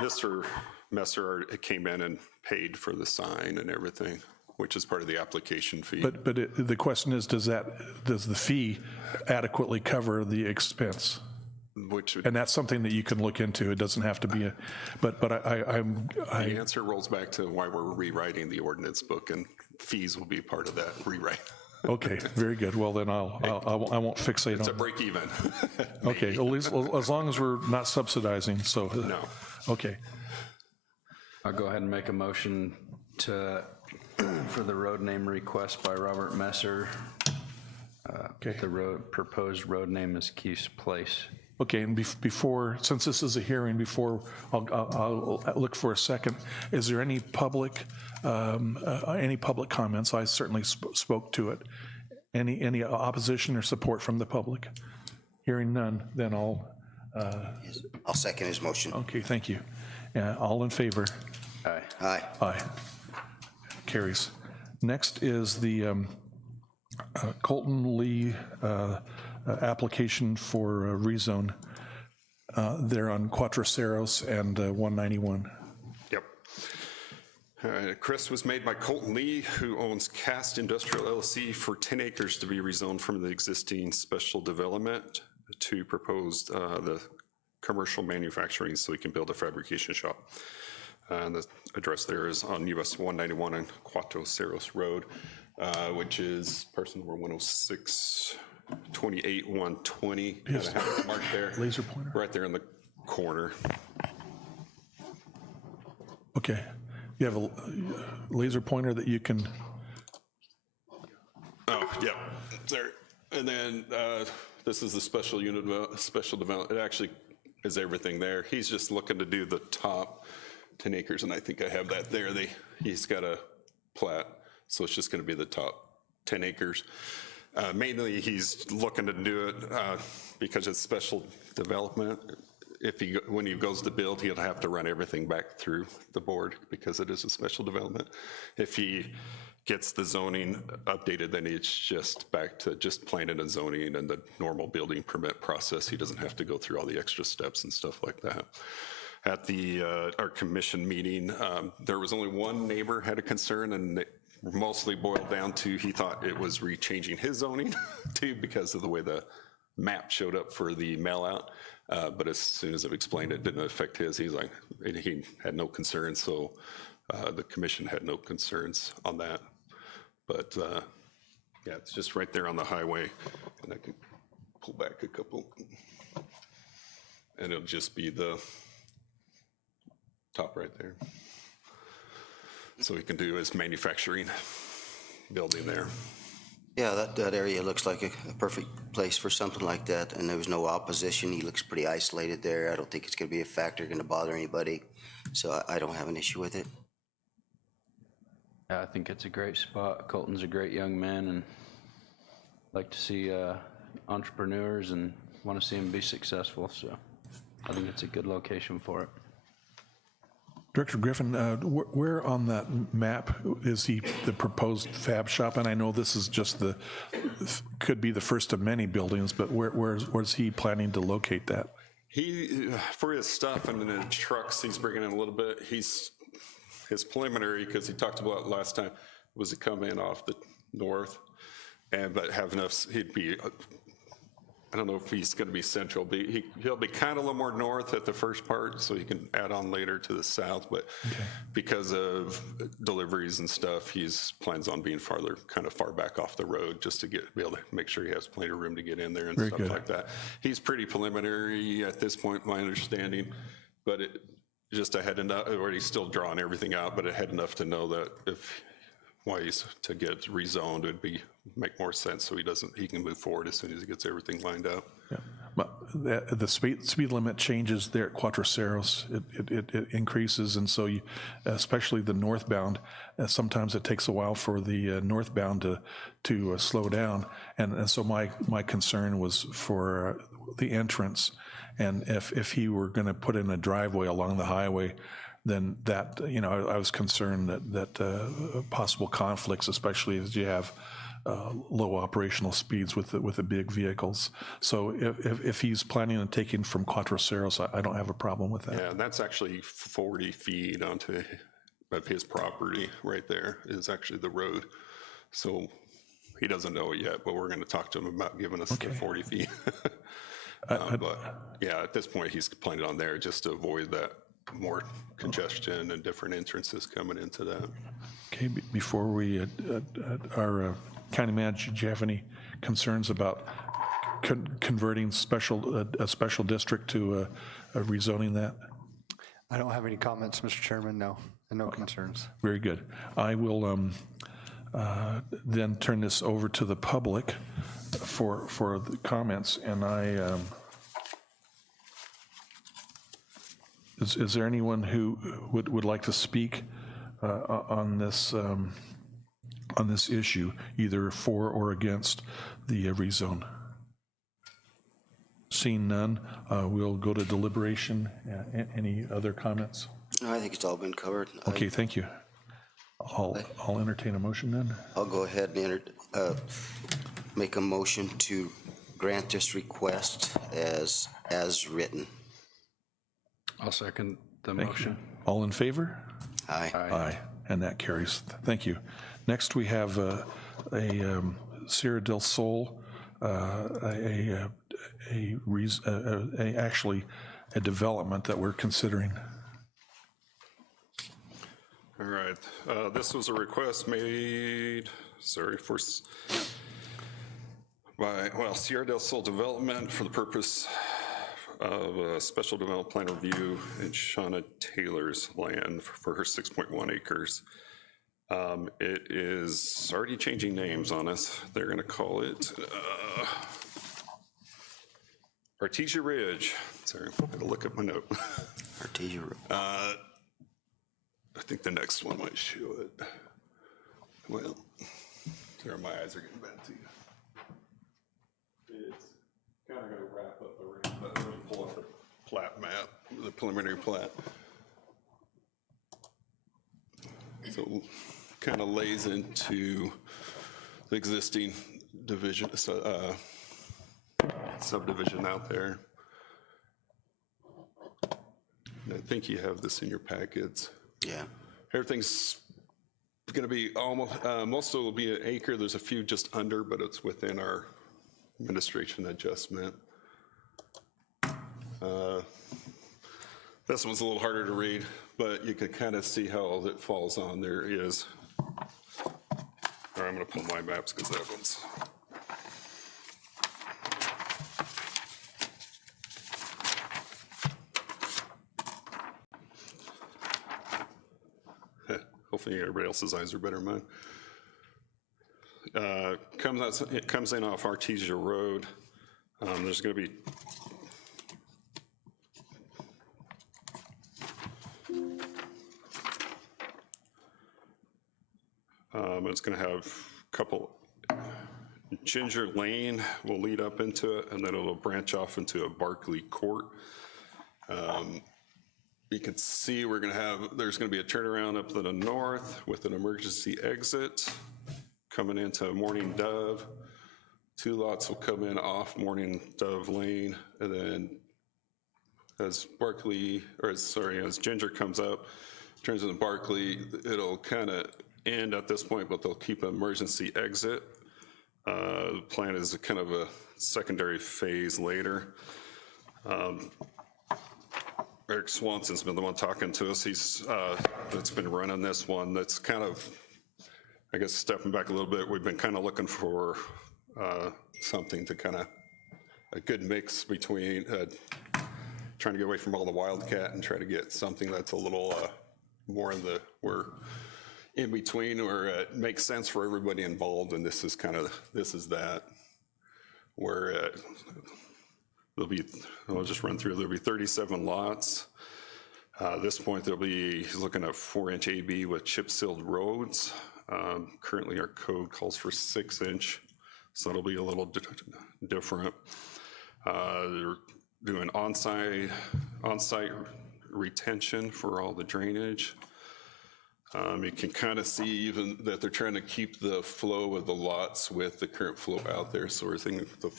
Mr. Messer came in and paid for the sign and everything, which is part of the application fee. But the question is, does the fee adequately cover the expense? And that's something that you can look into. It doesn't have to be but the answer rolls back to why we're rewriting the ordinance book, and fees will be part of that rewrite. Okay, very good. Well, then I won't fixate on it. It's a break even. Okay, at least as long as we're not subsidizing. So no. Okay. I'll go ahead and make a motion for the road name request by Robert Messer. Okay. The proposed road name is Keefe's Place. Okay, and before, since this is a hearing, I'll look for a second. Is there any public comments? I certainly spoke to it. Any opposition or support from the public? Hearing none, then I'll second his motion. Okay, thank you. All in favor? Aye. Aye. Aye. Carries. Next is the Colton Lee application for rezone there on Cuatro Cerros and 191. Yep. Chris was made by Colton Lee, who owns Cast Industrial LLC, for 10 acres to be rezoned from the existing special development to propose the commercial manufacturing, so he can build a fabrication shop. And the address there is on US 191 and Cuatro Cerros Road, which is parcel number 106. 28-120. Yes. Mark there. Laser pointer. Right there in the corner. Okay. You have a laser pointer that you can. Oh, yeah. There. And then this is the special development. It actually is everything there. He's just looking to do the top 10 acres, and I think I have that there. He's got a plat, so it's just going to be the top 10 acres. Mainly, he's looking to do it because it's special development. When he goes to build, he'll have to run everything back through the board because it is a special development. If he gets the zoning updated, then it's just back to just planning and zoning and the normal building permit process. He doesn't have to go through all the extra steps and stuff like that. At our commission meeting, there was only one neighbor had a concern, and mostly boiled down to he thought it was rechanging his zoning too because of the way the map showed up for the mail out. But as soon as I've explained it didn't affect his, he's like, he had no concerns. So the commission had no concerns on that. But yeah, it's just right there on the highway. And I can pull back a couple. And it'll just be the top right there. So he can do his manufacturing building there. Yeah, that area looks like a perfect place for something like that, and there was no opposition. He looks pretty isolated there. I don't think it's gonna be a factor, gonna bother anybody, so I don't have an issue with it. Yeah, I think it's a great spot. Colton's a great young man, and like to see entrepreneurs and want to see him be successful, so I think it's a good location for it. Director Griffin, where on that map is the proposed fab shop? And I know this is just could be the first of many buildings, but where's he planning to locate that? He, for his stuff and the trucks, he's bringing in a little bit. His preliminary, because he talked about last time, was to come in off the north, but have enough, he'd be, I don't know if he's going to be central, but he'll be kind of a little more north at the first part, so he can add on later to the south. But because of deliveries and stuff, he's plans on being kind of far back off the road, just to be able to make sure he has plenty of room to get in there and stuff like that. He's pretty preliminary at this point, my understanding, but just I had enough, or he's still drawing everything out, but I had enough to know that if ways to get rezoned would make more sense, so he can move forward as soon as he gets everything lined up. Yeah. But the speed limit changes there at Cuatroceros. It increases, and so especially the northbound, sometimes it takes a while for the northbound to slow down, and so my concern was for the entrance, and if he were going to put in a driveway along the highway, then that, I was concerned that possible conflicts, especially as you have low operational speeds with the big vehicles. So if he's planning on taking from Cuatroceros, I don't have a problem with that. Yeah, and that's actually 40 feet of his property right there is actually the road. So he doesn't know it yet, but we're going to talk to him about giving us the 40 feet. But yeah, at this point, he's planning on there just to avoid that more congestion and different entrances coming into that. Okay, before we, our county manager, do you have any concerns about converting a special district to rezoning that? I don't have any comments, Mr. Chairman, no, and no concerns. Very good. I will then turn this over to the public for the comments, and is there anyone who would like to speak on this issue, either for or against the rezone? Seeing none, we'll go to deliberation. Any other comments? No, I think it's all been covered. Okay, thank you. I'll entertain a motion then. I'll go ahead and make a motion to grant this request as written. I'll second the Thank motion. you. All in favor? Aye. Aye, and that carries. Thank you. Next, we have a Sierra del Sol, actually a development that we're considering. All right, this was a request made, by Sierra del Sol Development for the purpose of a special development plan review in Shauna Taylor's land for her 6.1 acres. It is already changing names on us. They're going to call it Artesia Ridge. Sorry, I had to look up my note. Artesia Ridge. I think the next one might show it. Well, there, my eyes are getting bad too. It's kind of going to wrap up around, but let me pull up the plat map, the preliminary plat. So kind of lays into the existing division, subdivision out there. And I think you have this in your packets. Yeah. Everything's going to be almost, most of it will be an acre. There's a few just under, but it's within our administration adjustment. This one's a little harder to read, but you can kind of see how it falls on. There is, all right, I'm going to pull my maps because that one's. Hopefully everybody else's eyes are better than mine. It comes in off Artesia Road. There's going to be it's going to have a couple. Ginger Lane will lead up into it, and then it'll branch off into a Barkley Court. You can see there's going to be a turnaround up to the north with an emergency exit coming into Morning Dove. 2 lots will come in off Morning Dove Lane, and then as Ginger comes up, turns into Barkley, it'll kind of end at this point, but they'll keep an emergency exit. The plan is kind of a secondary phase later. Eric Swanson's been the one talking to us. He's that's been running this one. That's kind of, I guess, stepping back a little bit. We've been kind of looking for something to kind of a good mix between trying to get away from all the wildcat and try to get something that's a little more in the in between, where it makes sense for everybody involved. And this is that where I'll just run through, there'll be 37 lots. At this point, he's looking at 4-inch AB with chip sealed roads. Currently our code calls for 6-inch, so it'll be a little different. They're doing on-site retention for all the drainage. You can kind of see even that they're trying to keep the flow of the lots with the current flow out there. So we're thinking the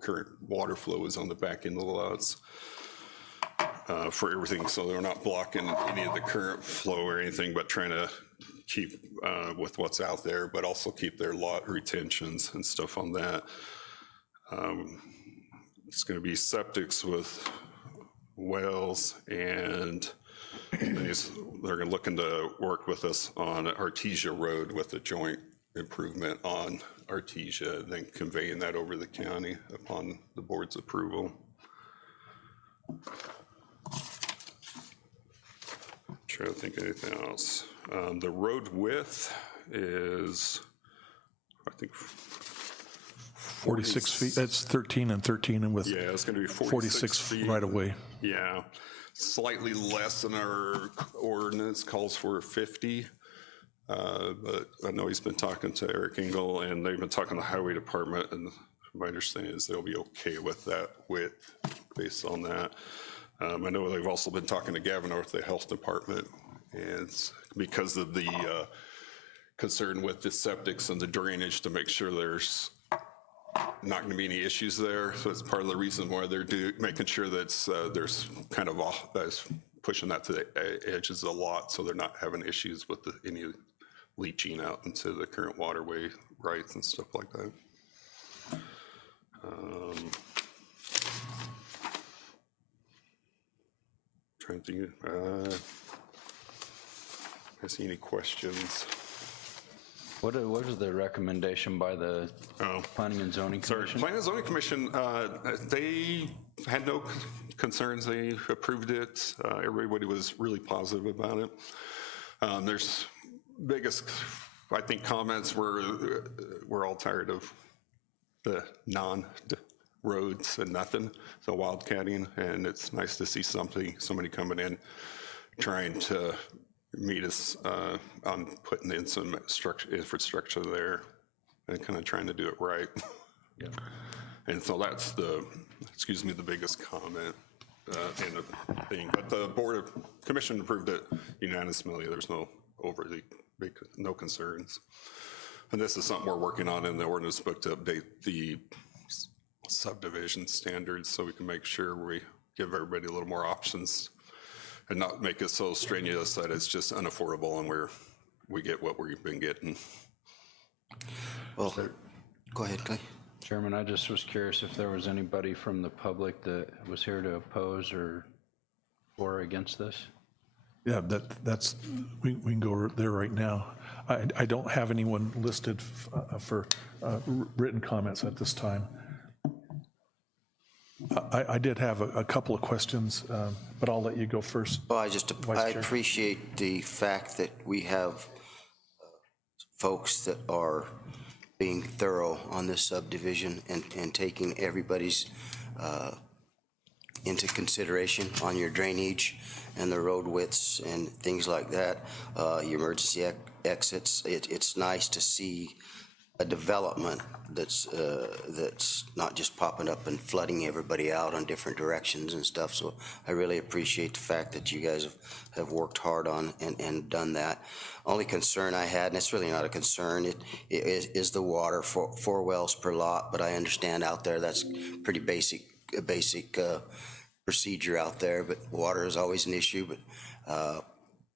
current water flow is on the back end of the lots for everything. So they're not blocking any of the current flow or anything, but trying to keep with what's out there, but also keep their lot retentions and stuff on that. It's going to be septics with wells, and they're going to look into work with us on Artesia Road with a joint improvement on Artesia, then conveying that over the county upon the board's approval. Trying to think of anything else. The road width is, I think, 46 feet. That's 13 and 13, and with yeah, it's going to be 46 feet right away. Yeah, slightly less than our ordinance calls for 50. But I know he's been talking to Eric Engel, and they've been talking to the highway department, and my understanding is they'll be okay with that width based on that. I know they've also been talking to Gavin North, the health department, and it's because of the concern with the septics and the drainage to make sure there's not going to be any issues there. So it's part of the reason why they're making sure that there's kind of that's pushing that to the edges a lot, so they're not having issues with any leaching out into the current waterway rights and stuff like that. Trying to think, I see any questions? What is the recommendation by the Planning and Zoning Commission? Planning and Zoning Commission, they had no concerns. They approved it. Everybody was really positive about it. There's biggest, I think, comments were we're all tired of the non-roads and nothing, so wildcatting, and it's nice to see somebody coming in trying to meet us on putting in some infrastructure there and kind of trying to do it right. Yeah. And so that's the biggest comment in the thing. But the commission approved it unanimously. There's no no concerns. And this is something we're working on in the ordinance book to update the subdivision standards so we can make sure we give everybody a little more options and not make it so strenuous that it's just unaffordable and we're we get what we've been getting. Well, go ahead, Clay. Chairman, I just was curious if there was anybody from the public that was here to oppose or against this? Yeah, that's, we can go there right now. I don't have anyone listed for written comments at this time. I did have a couple of questions, but I'll let you go first. Well, I Chair. appreciate the fact that we have folks that are being thorough on this subdivision and taking everybody's into consideration on your drainage and the road widths and things like that, your emergency exits. It's nice to see a development that's not just popping up and flooding everybody out on different directions and stuff. So I really appreciate the fact that you guys have worked hard on and done that. Only concern I had, and it's really not a concern, is the water, 4 wells per lot, but I understand out there that's pretty basic procedure out there, but water is always an issue. But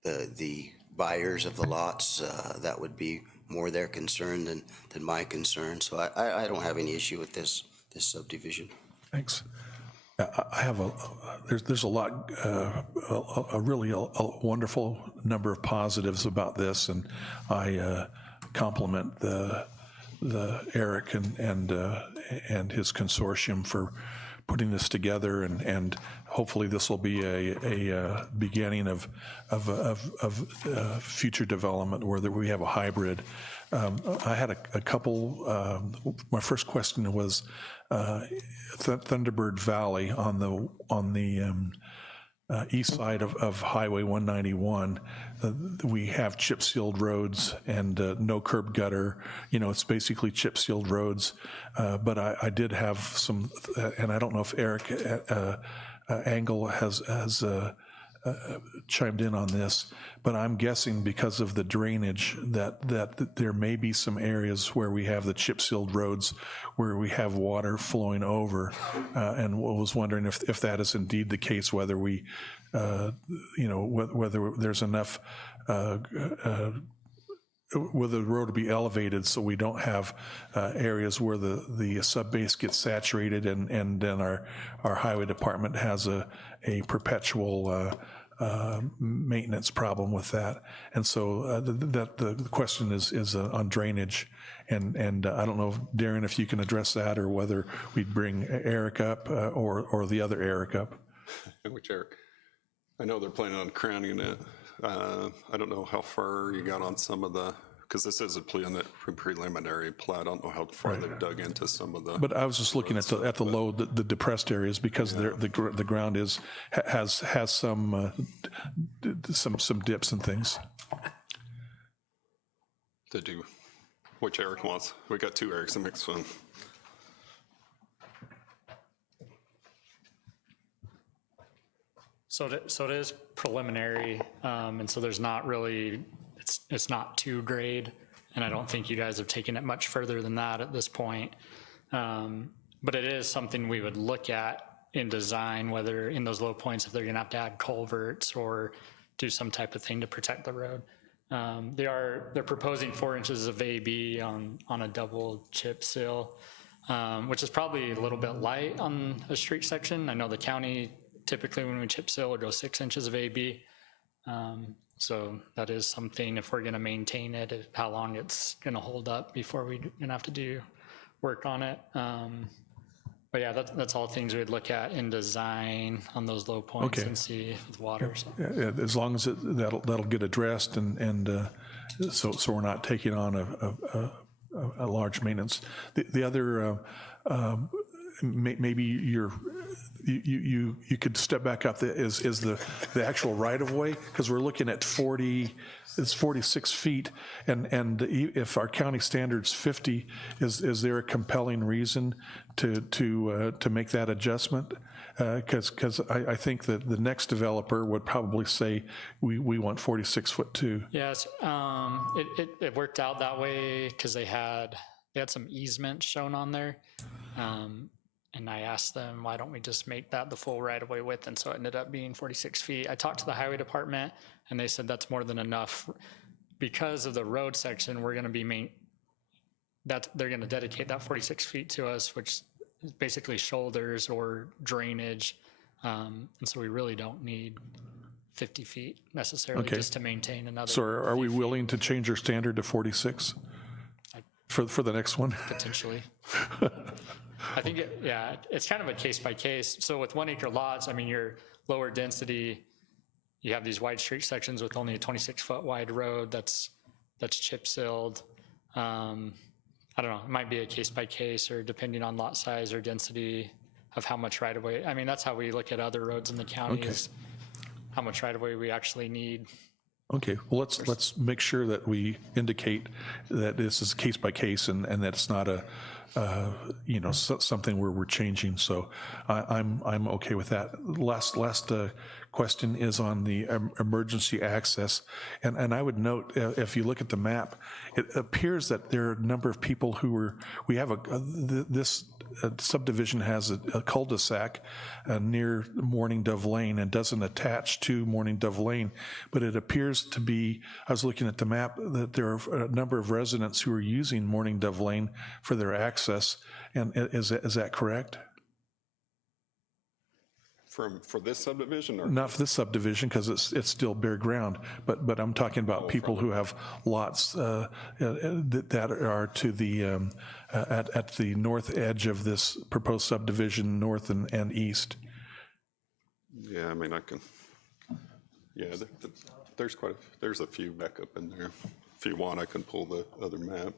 the buyers of the lots, that would be more their concern than my concern. So I don't have any issue with this subdivision. Thanks. I have there's a lot, really wonderful number of positives about this, and I compliment the Eric and his consortium for putting this together, and hopefully this will be a beginning of future development where we have a hybrid. I had a couple. My first question was Thunderbird Valley on the east side of Highway 191. We have chip sealed roads and no curb gutter. You know, it's basically chip sealed roads. But I did have some, and I don't know if Eric Angle has chimed in on this, but I'm guessing because of the drainage that there may be some areas where we have the chip sealed roads where we have water flowing over, and was wondering if that is indeed the case, whether we, whether there's enough, whether the road will be elevated so we don't have areas where the subbase gets saturated, and then our highway department has a perpetual maintenance problem with that. And so the question is on drainage, and I don't know, Darren, if you can address that, or whether we'd bring Eric up or the other Eric up. Which Eric? I know they're planning on crowning it. I don't know how far you got on some of the, because this is a preliminary plat. I don't know how far they've dug into some of the. But I was just looking at the low, the depressed areas, because the ground has some dips and things. They do. Which Eric wants? We got 2 Erics in the mix one. So it is preliminary, and so there's not really, it's not 2 grade, and I don't think you guys have taken it much further than that at this point. But it is something we would look at in design, whether in those low points, if they're gonna have to add culverts or do some type of thing to protect the road. They're proposing 4 inches of AB on a double chip seal, which is probably a little bit light on a street section. I know the county, typically when we chip seal, we'll go 6 inches of AB. So that is something, if we're gonna maintain it, how long it's gonna hold up before we're gonna have to do work on it. But yeah, that's all things we'd look at in design on those low points. Okay. And see with water. So. Yeah, as long as that'll get addressed, and so we're not taking on a large maintenance. The other, maybe you could step back up, is the actual right of way, because we're looking at 46 feet, and if our county standard's 50, is there a compelling reason to make that adjustment? Because I think that the next developer would probably say we want 46 foot too. Yes, it worked out that way because they had some easement shown on there. And I asked them, why don't we just make that the full right-of-way width? And so it ended up being 46 feet. I talked to the highway department, and they said that's more than enough because of the road section, we're gonna be they're gonna dedicate that 46 feet to us, which is basically shoulders or drainage. And so we really don't need 50 feet necessarily just to maintain another. So are we willing to change our standard to 46 for the next one? Potentially. I think, it's kind of a case by case. So with 1 acre lots, I mean, your lower density, you have these wide street sections with only a 26-foot wide road that's chip sealed. I don't know, it might be a case by case or depending on lot size or density of how much right of way. I mean, that's how we look at other roads in the county is how much right of way we actually need. Okay, well, let's make sure that we indicate that this is case by case and that it's not a, something where we're changing. So I'm okay with that. Last question is on the emergency access. And I would note, if you look at the map, it appears that there are a number of people this subdivision has a cul-de-sac near Morning Dove Lane and doesn't attach to Morning Dove Lane, but it appears to be, I was looking at the map, that there are a number of residents who are using Morning Dove Lane for their access, and is that correct? For this subdivision? Or? Not for this subdivision, because it's still bare ground, but I'm talking about people who have lots that are to the, at the north edge of this proposed subdivision, north and east. Yeah, I mean, I can, there's a few back up in there. If you want, I can pull the other map.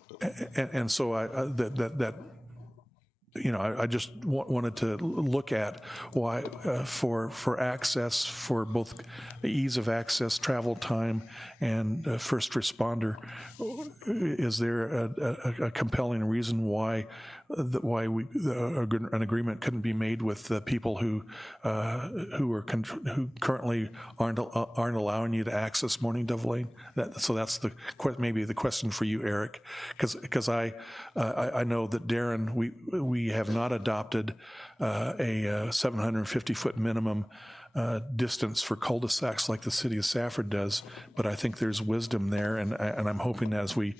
And so I just wanted to look at why for access, for both ease of access, travel time, and first responder. Is there a compelling reason why an agreement couldn't be made with the people who currently aren't allowing you to access Morning Dove Lane? So that's maybe the question for you, Eric, because I know that Darren, we have not adopted a 750-foot minimum distance for cul-de-sacs like the city of Safford does, but I think there's wisdom there, and I'm hoping as we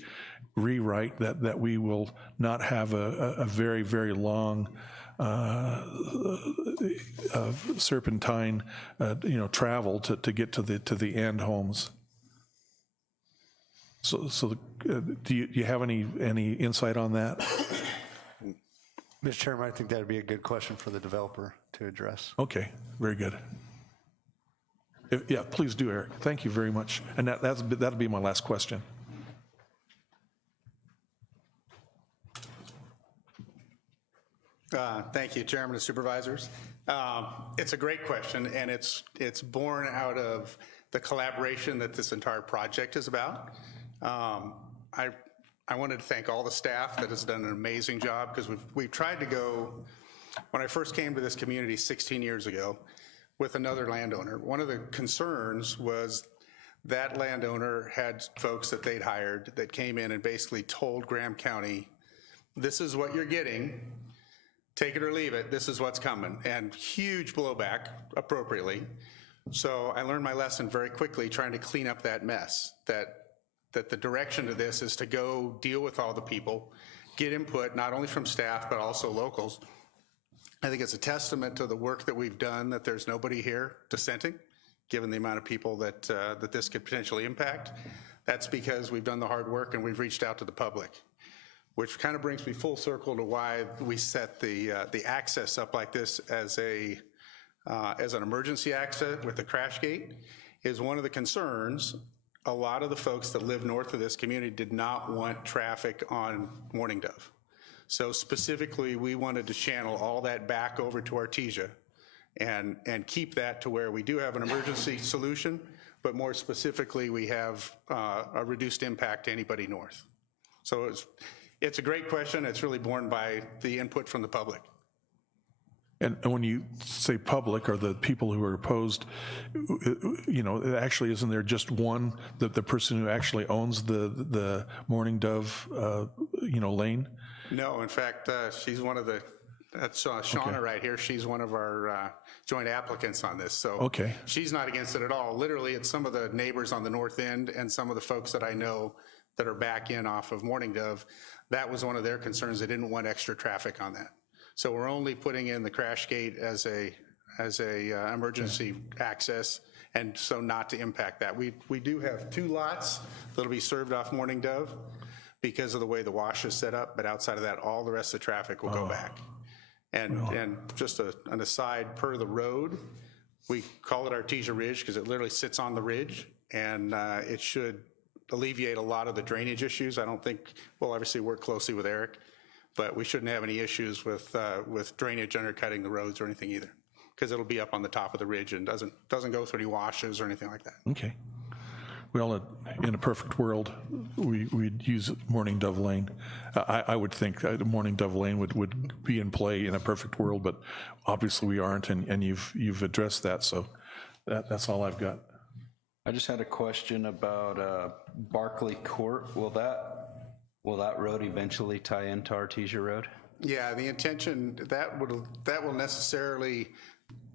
rewrite that we will not have a very, very long serpentine travel to get to the end homes. So do you have any insight on that? Mr. Chairman, I think that would be a good question for the developer to address. Okay, very good. Yeah, please do, Eric. Thank you very much. And that'll be my last question. Thank you, Chairman and Supervisors. It's a great question, and it's born out of the collaboration that this entire project is about. I wanted to thank all the staff that has done an amazing job, because we've tried to go, when I first came to this community 16 years ago with another landowner, one of the concerns was that landowner had folks that they'd hired that came in and basically told Graham County, this is what you're getting, take it or leave it, this is what's coming, and huge blowback appropriately. So I learned my lesson very quickly, trying to clean up that mess, that the direction to this is to go deal with all the people, get input not only from staff but also locals. I think it's a testament to the work that we've done that there's nobody here dissenting, given the amount of people that this could potentially impact. That's because we've done the hard work and we've reached out to the public, which kind of brings me full circle to why we set the access up like this as an emergency exit with the crash gate. Is one of the concerns. A lot of the folks that live north of this community did not want traffic on Morning Dove. So specifically, we wanted to channel all that back over to Artesia and keep that to where we do have an emergency solution, but more specifically, we have a reduced impact to anybody north. So it's a great question. It's really borne by the input from the public. And when you say public, or the people who are opposed, actually, isn't there just one, the person who actually owns the Morning Dove, lane? No, in fact, she's one of the That's Shauna right here. She's one of our joint applicants on this. So Okay. she's not against it at all. Literally, it's some of the neighbors on the north end and some of the folks that I know that are back in off of Morning Dove. That was one of their concerns. They didn't want extra traffic on that. So we're only putting in the crash gate as a emergency access, and so not to impact that. We do have 2 lots that'll be served off Morning Dove because of the way the wash is set up, but outside of that, all the rest of the traffic will go back. And just an aside, per the road, we call it Artesia Ridge because it literally sits on the ridge, and it should alleviate a lot of the drainage issues. I don't think, we'll obviously work closely with Eric, but we shouldn't have any issues with drainage undercutting the roads or anything either, because it'll be up on the top of the ridge and doesn't go through any washes or anything like that. Okay. Well, in a perfect world, we'd use Morning Dove Lane. I would think Morning Dove Lane would be in play in a perfect world, but obviously we aren't, and you've addressed that, so that's all I've got. I just had a question about Barclay Court. Will that road eventually tie into Artesia Road? Yeah, the intention, that will necessarily,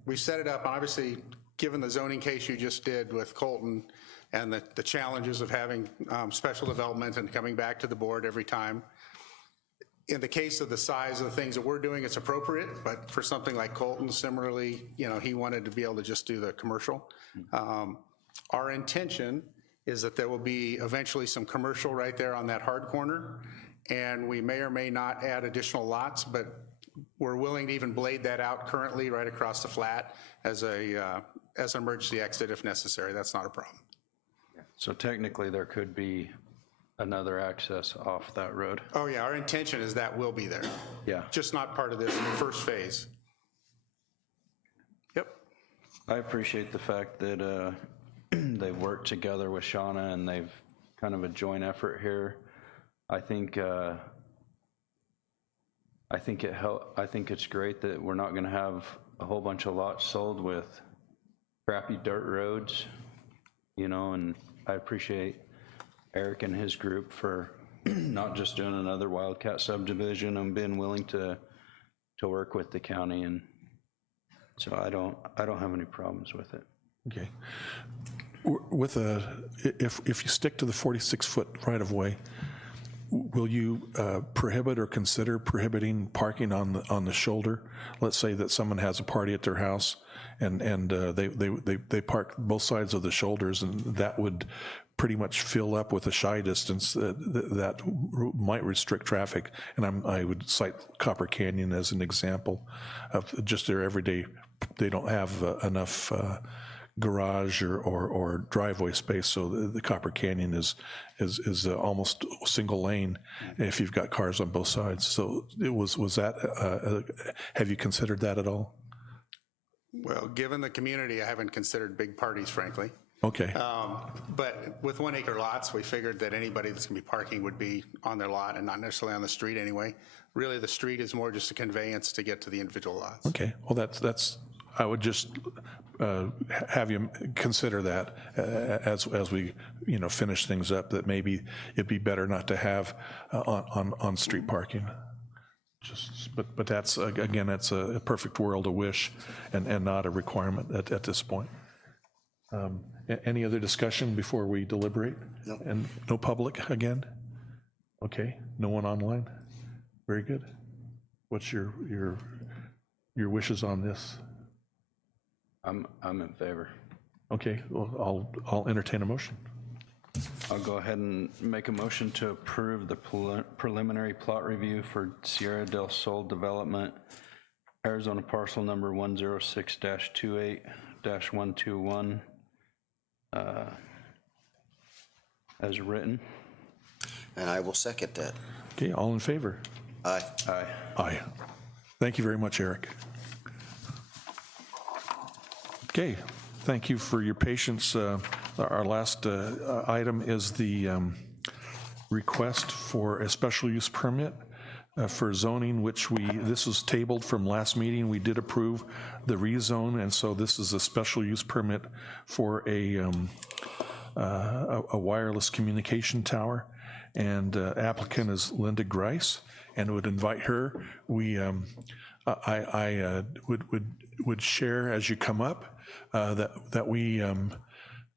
we set it up, obviously, given the zoning case you just did with Colton and the challenges of having special development and coming back to the board every time. In the case of the size of the things that we're doing, it's appropriate, but for something like Colton, similarly, he wanted to be able to just do the commercial. Our intention is that there will be eventually some commercial right there on that hard corner, and we may or may not add additional lots, but we're willing to even blade that out currently right across the flat as an emergency exit if necessary. That's not a problem. So technically there could be another access off that road. Oh yeah, our intention is that will be there. Yeah. Just not part of this first phase. Yep. I appreciate the fact that they've worked together with Shauna and they've kind of a joint effort here. I think it's great that we're not going to have a whole bunch of lots sold with crappy dirt roads, and I appreciate Eric and his group for not just doing another Wildcat subdivision and being willing to work with the county, and so I don't have any problems with it. Okay. If you stick to the 46-foot right-of-way, will you prohibit or consider prohibiting parking on the shoulder? Let's say that someone has a party at their house and they park both sides of the shoulders, and that would pretty much fill up with a shy distance that might restrict traffic. And I would cite Copper Canyon as an example of just their everyday. They don't have enough garage or driveway space, so the Copper Canyon is almost single lane if you've got cars on both sides. So was that have you considered that at all? Well, given the community, I haven't considered big parties, frankly. Okay. But with 1 acre lots, we figured that anybody that's gonna be parking would be on their lot and not necessarily on the street anyway. Really, the street is more just a conveyance to get to the individual lots. Okay. Well, that's I would just have you consider that as we finish things up, that maybe it'd be better not to have on street parking. But that's again, that's a perfect world, a wish, and not a requirement at this point. Any other discussion before we deliberate? No. And no public again? Okay. No one online? Very good. What's your wishes on this? I'm in favor. Okay, well, I'll entertain a motion. I'll go ahead and make a motion to approve the preliminary plot review for Sierra del Sol Development, Arizona parcel number 106-28-121, as written. And I will second that. Okay, all in favor? Aye. Aye. Aye. Thank you very much, Eric. Okay, thank you for your patience. Our last item is the request for a special use permit for zoning, which this was tabled from last meeting. We did approve the rezone, and so this is a special use permit for a wireless communication tower, and applicant is Linda Grice, and would invite her. I would share as you come up that we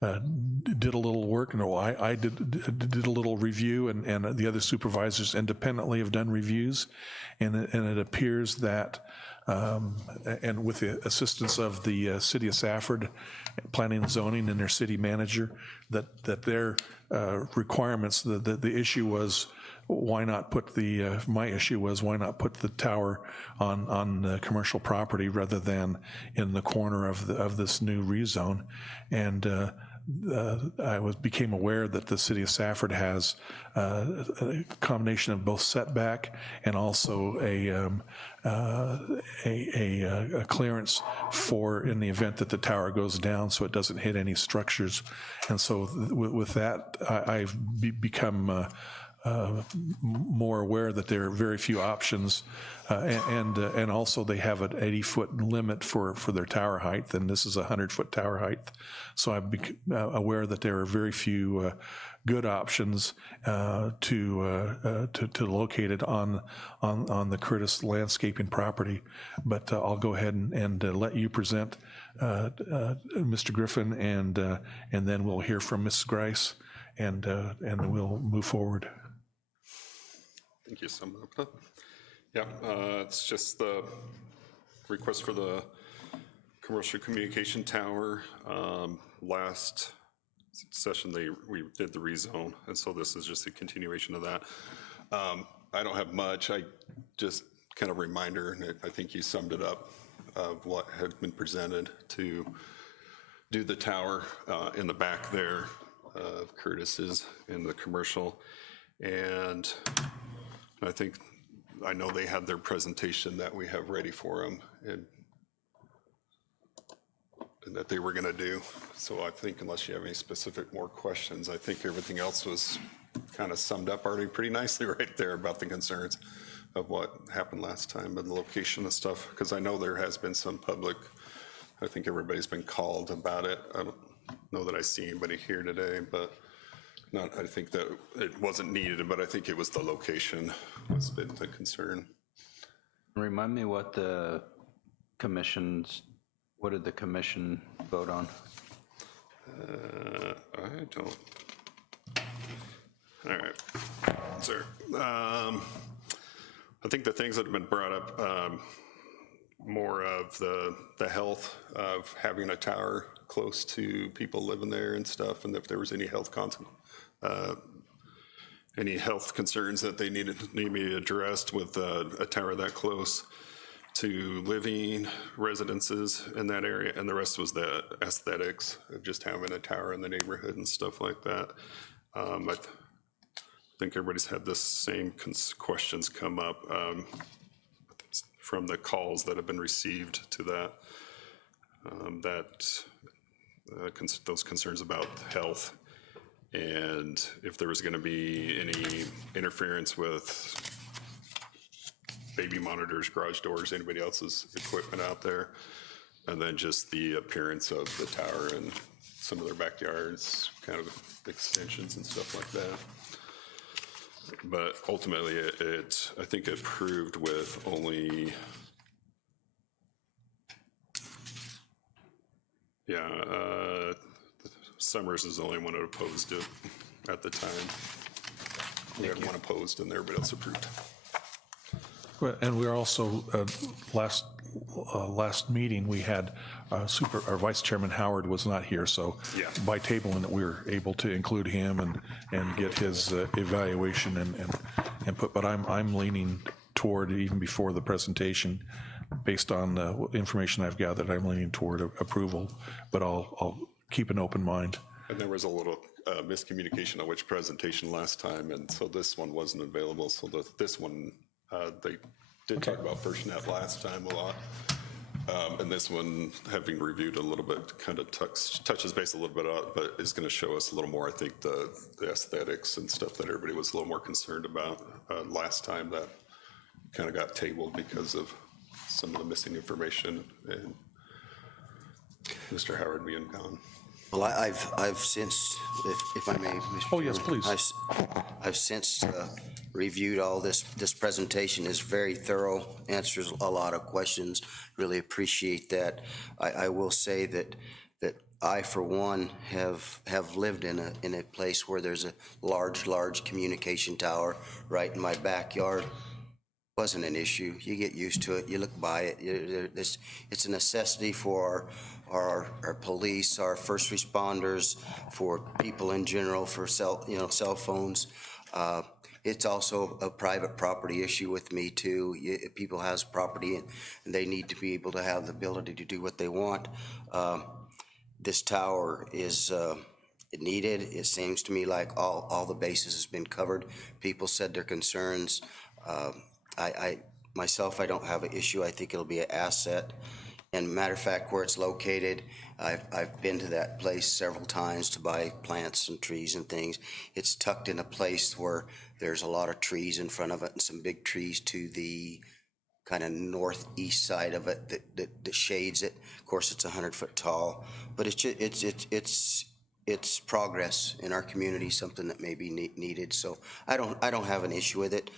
did a little work. No, I did a little review, and the other supervisors independently have done reviews, and it appears that, and with the assistance of the City of Safford, Planning and Zoning, and their city manager, that their requirements, the issue was, why not put the, my issue was, why not put the tower on the commercial property rather than in the corner of this new rezone? And I became aware that the City of Safford has a combination of both setback and also a clearance for, in the event that the tower goes down, so it doesn't hit any structures. And so with that, I've become more aware that there are very few options, and also they have an 80-foot limit for their tower height, and this is a 100-foot tower height. So I'm aware that there are very few good options to locate it on the Curtis landscaping property. But I'll go ahead and let you present, Mr. Griffin, and then we'll hear from Ms. Grice, and we'll move forward. Thank you, Samantha. Yeah, it's just the request for the commercial communication tower. Last session, we did the rezone, and so this is just a continuation of that. I don't have much. I just kind of reminder, and I think you summed it up, of what had been presented to do the tower in the back there of Curtis's in the commercial. And I know they had their presentation that we have ready for them, and that they were going to do. So I think, unless you have any specific more questions, I think everything else was kind of summed up already pretty nicely right there about the concerns of what happened last time and the location and stuff, because I know there has been some public, I think everybody's been called about it. I don't know that I see anybody here today, but I think that it wasn't needed, but I think it was the location that's been the concern. Remind me what did the commission vote on? I don't. All right, sir. I think the things that have been brought up, more of the health of having a tower close to people living there and stuff, and if there was any health concerns that they need to be addressed with a tower that close to living residences in that area, and the rest was the aesthetics of just having a tower in the neighborhood and stuff like that. I think everybody's had the same questions come up from the calls that have been received to that, those concerns about health, and if there was going to be any interference with baby monitors, garage doors, anybody else's equipment out there, and then just the appearance of the tower and some of their backyards, kind of extensions and stuff like that. But ultimately, I think it approved with only, Summers is the only one that opposed it at the time. We had one opposed, and everybody else approved. And we're also, last meeting, we had our Vice Chairman Howard was not here, so yeah, by tabling it, we were able to include him and get his evaluation and input. But I'm leaning toward, even before the presentation, based on the information I've gathered, I'm leaning toward approval, but I'll keep an open mind. And there was a little miscommunication on which presentation last time, and so this one wasn't available. So this one, they did talk about FirstNet last time a lot. And this one, having reviewed a little bit, kind of touches base a little bit on, but is going to show us a little more, I think, the aesthetics and stuff that everybody was a little more concerned about last time, that kind of got tabled because of some of the missing information and Mr. Howard being gone. Well, I've since, if I may, Mr. Oh, yes, Chairman, please. I've since reviewed all this. This presentation is very thorough, answers a lot of questions. Really appreciate that. I will say that I, for one, have lived in a place where there's a large communication tower right in my backyard. Wasn't an issue. You get used to it. You look by it. It's a necessity for our police, our first responders, for people in general, for cell phones. It's also a private property issue with me too. People has property and they need to be able to have the ability to do what they want. This tower is needed. It seems to me like all the bases has been covered. People said their concerns. Myself, I don't have an issue. I think it'll be an asset. And matter of fact, where it's located, I've been to that place several times to buy plants and trees and things. It's tucked in a place where there's a lot of trees in front of it and some big trees to the kind of northeast side of it that shades it. Of course, it's 100-foot tall, but it's progress in our community, something that may be needed. So I don't have an issue with it.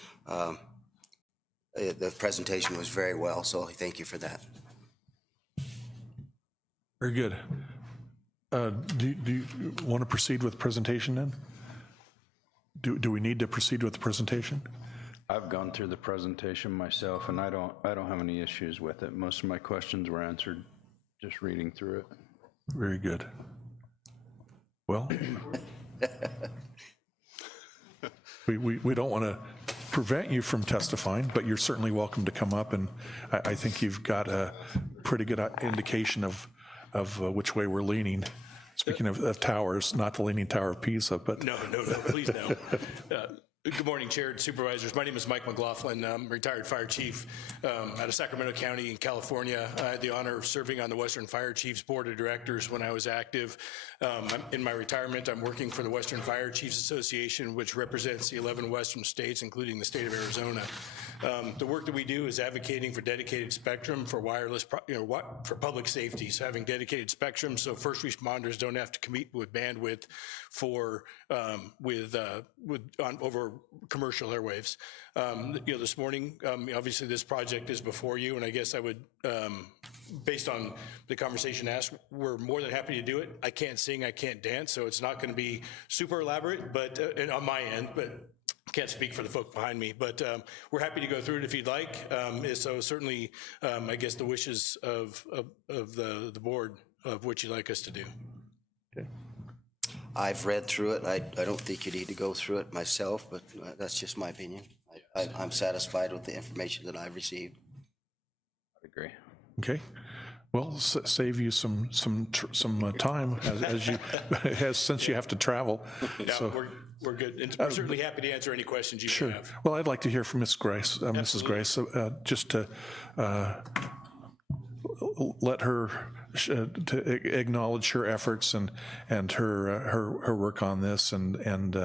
The presentation was very well, so thank you for that. Very good. Do you want to proceed with the presentation then? Do we need to proceed with the presentation? I've gone through the presentation myself, and I don't have any issues with it. Most of my questions were answered just reading through it. Very good. Well, we don't want to prevent you from testifying, but you're certainly welcome to come up, and I think you've got a pretty good indication of which way we're leaning. Speaking of towers, not the Leaning Tower of Pisa, but... No, please no. Good morning, Chair and Supervisors. My name is Mike McLaughlin. I'm retired fire chief out of Sacramento County in California. I had the honor of serving on the Western Fire Chiefs Board of Directors when I was active. In my retirement, I'm working for the Western Fire Chiefs Association, which represents the 11 Western states, including the state of Arizona. The work that we do is advocating for dedicated spectrum for wireless, for public safety. So having dedicated spectrum so first responders don't have to compete with bandwidth for over commercial airwaves. This morning, obviously this project is before you, and I guess I would, based on the conversation asked, we're more than happy to do it. I can't sing, I can't dance, so it's not going to be super elaborate, but on my end, but can't speak for the folk behind me, but we're happy to go through it if you'd like. So certainly, I guess the wishes of the board of what you'd like us to do. Okay. I've read through it. I don't think you need to go through it myself, but that's just my opinion. I'm satisfied with the information that I've received. I agree. Okay. Well, save you some time since you have to travel. Yeah, so. We're good. And we're certainly happy to answer any questions you may have. Well, I'd like to hear from Ms. Grace, Mrs. Grace, just to let her to acknowledge her efforts and her work on this, and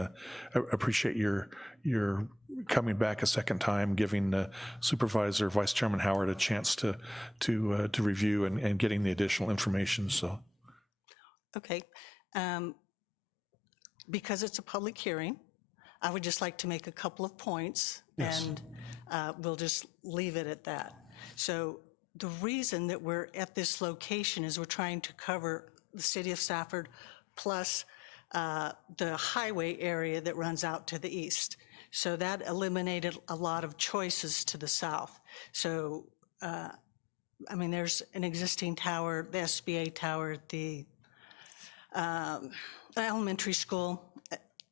appreciate your coming back a second time, giving Supervisor Vice Chairman Howard a chance to review and getting the additional information. So, okay, because it's a public hearing, I would just like to make a couple of points, yes. And we'll just leave it at that. So the reason that we're at this location is we're trying to cover the city of Safford plus the highway area that runs out to the east. So that eliminated a lot of choices to the south. So, I mean, there's an existing tower, the SBA tower at the elementary school.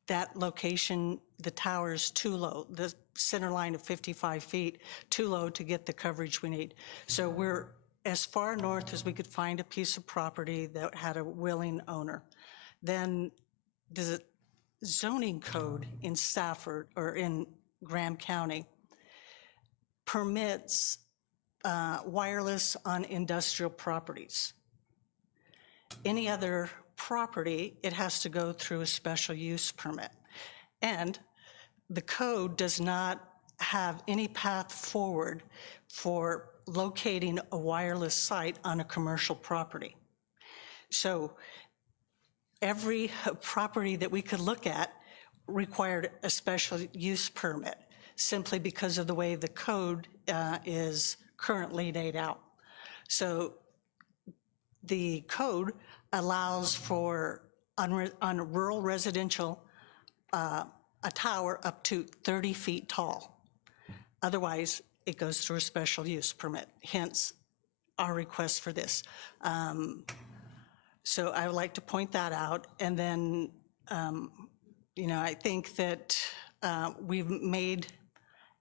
That location, the tower is too low. The center line of 55 feet, too low to get the coverage we need. So we're as far north as we could find a piece of property that had a willing owner. Then the zoning code in Stafford or in Graham County permits wireless on industrial properties. Any other property, it has to go through a special use permit. And the code does not have any path forward for locating a wireless site on a commercial property. So every property that we could look at required a special use permit, simply because of the way the code is currently laid out. So the code allows for, on rural residential, a tower up to 30 feet tall. Otherwise, it goes through a special use permit, hence our request for this. So I would like to point that out. And then, I think that we've made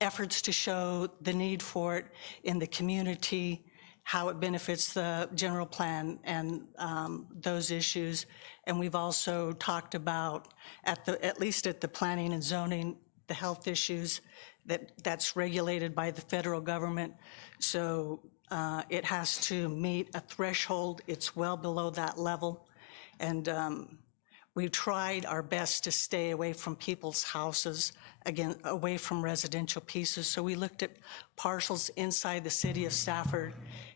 efforts to show the need for it in the community, how it benefits the general plan and those issues. And we've also talked about, at least at the planning and zoning, the health issues that's regulated by the federal government. So it has to meet a threshold. It's well below that level. And we've tried our best to stay away from people's houses, again, away from residential pieces. So we looked at parcels inside the city of Stafford,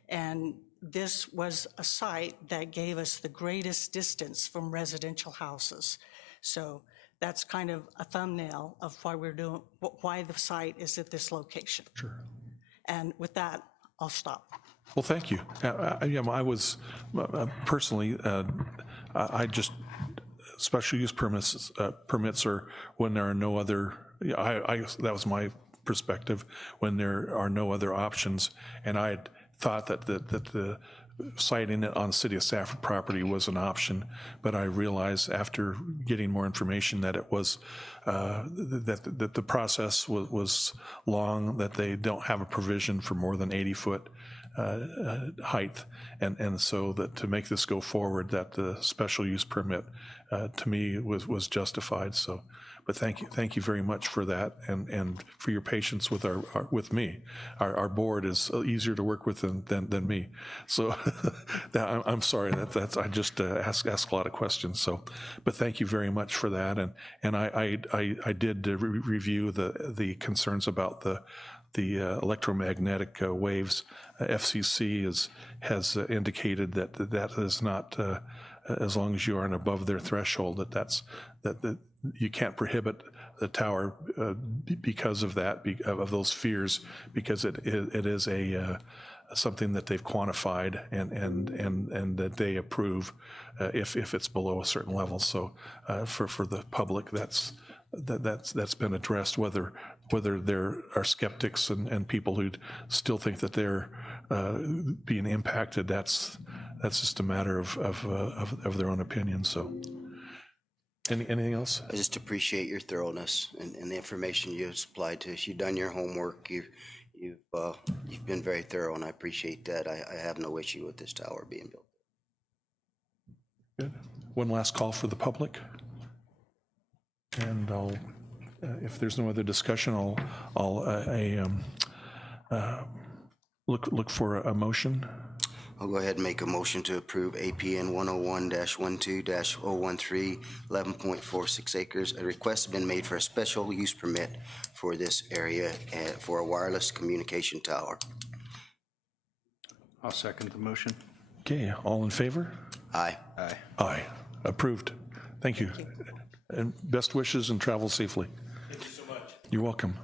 and this was a site that gave us the greatest distance from residential houses. So that's kind of a thumbnail of why the site is at this location. Sure. And with that, I'll stop. Well, thank you. I was personally, I just, special use permits are when there are no other, that was my perspective, when there are no other options. And I had thought that the siting it on City of Stafford property was an option, but I realized after getting more information that it was, that the process was long, that they don't have a provision for more than 80-foot height, and so that to make this go forward, that the special use permit to me was justified. So, but thank you very much for that, and for your patience with with me. Our board is easier to work with than me. So I'm sorry that's I just ask a lot of questions. So, but thank you very much for that, and I did review the concerns about the electromagnetic waves. FCC has indicated that is not, as long as you aren't above their threshold, that you can't prohibit the tower because of that, of those fears, because it is something that they've quantified and that they approve if it's below a certain level. So for the public, that's been addressed. Whether there are skeptics and people who still think that they're being impacted, that's just a matter of their own opinion. So, anything else? I just appreciate your thoroughness and the information you've supplied to us. You've done your homework. You've been very thorough, and I appreciate that. I have no issue with this tower being built. Good. One last call for the public, and I'll. If there's no other discussion, I'll look for a motion. I'll go ahead and make a motion to approve APN 101-12-013, 11.46 acres. A request has been made for a special use permit for this area for a wireless communication tower. I'll second the motion. Okay, all in favor? Aye. Aye. Aye. Approved. Thank you. And best wishes and travel safely. Thank you so much. You're welcome.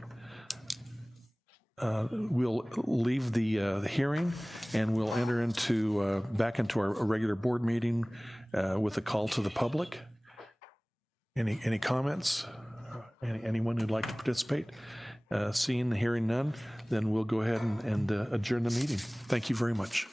We'll leave the hearing, and we'll enter back into our regular board meeting with a call to the public. Any comments? Anyone who'd like to participate? Seeing, hearing none, then we'll go ahead and adjourn the meeting. Thank you very much.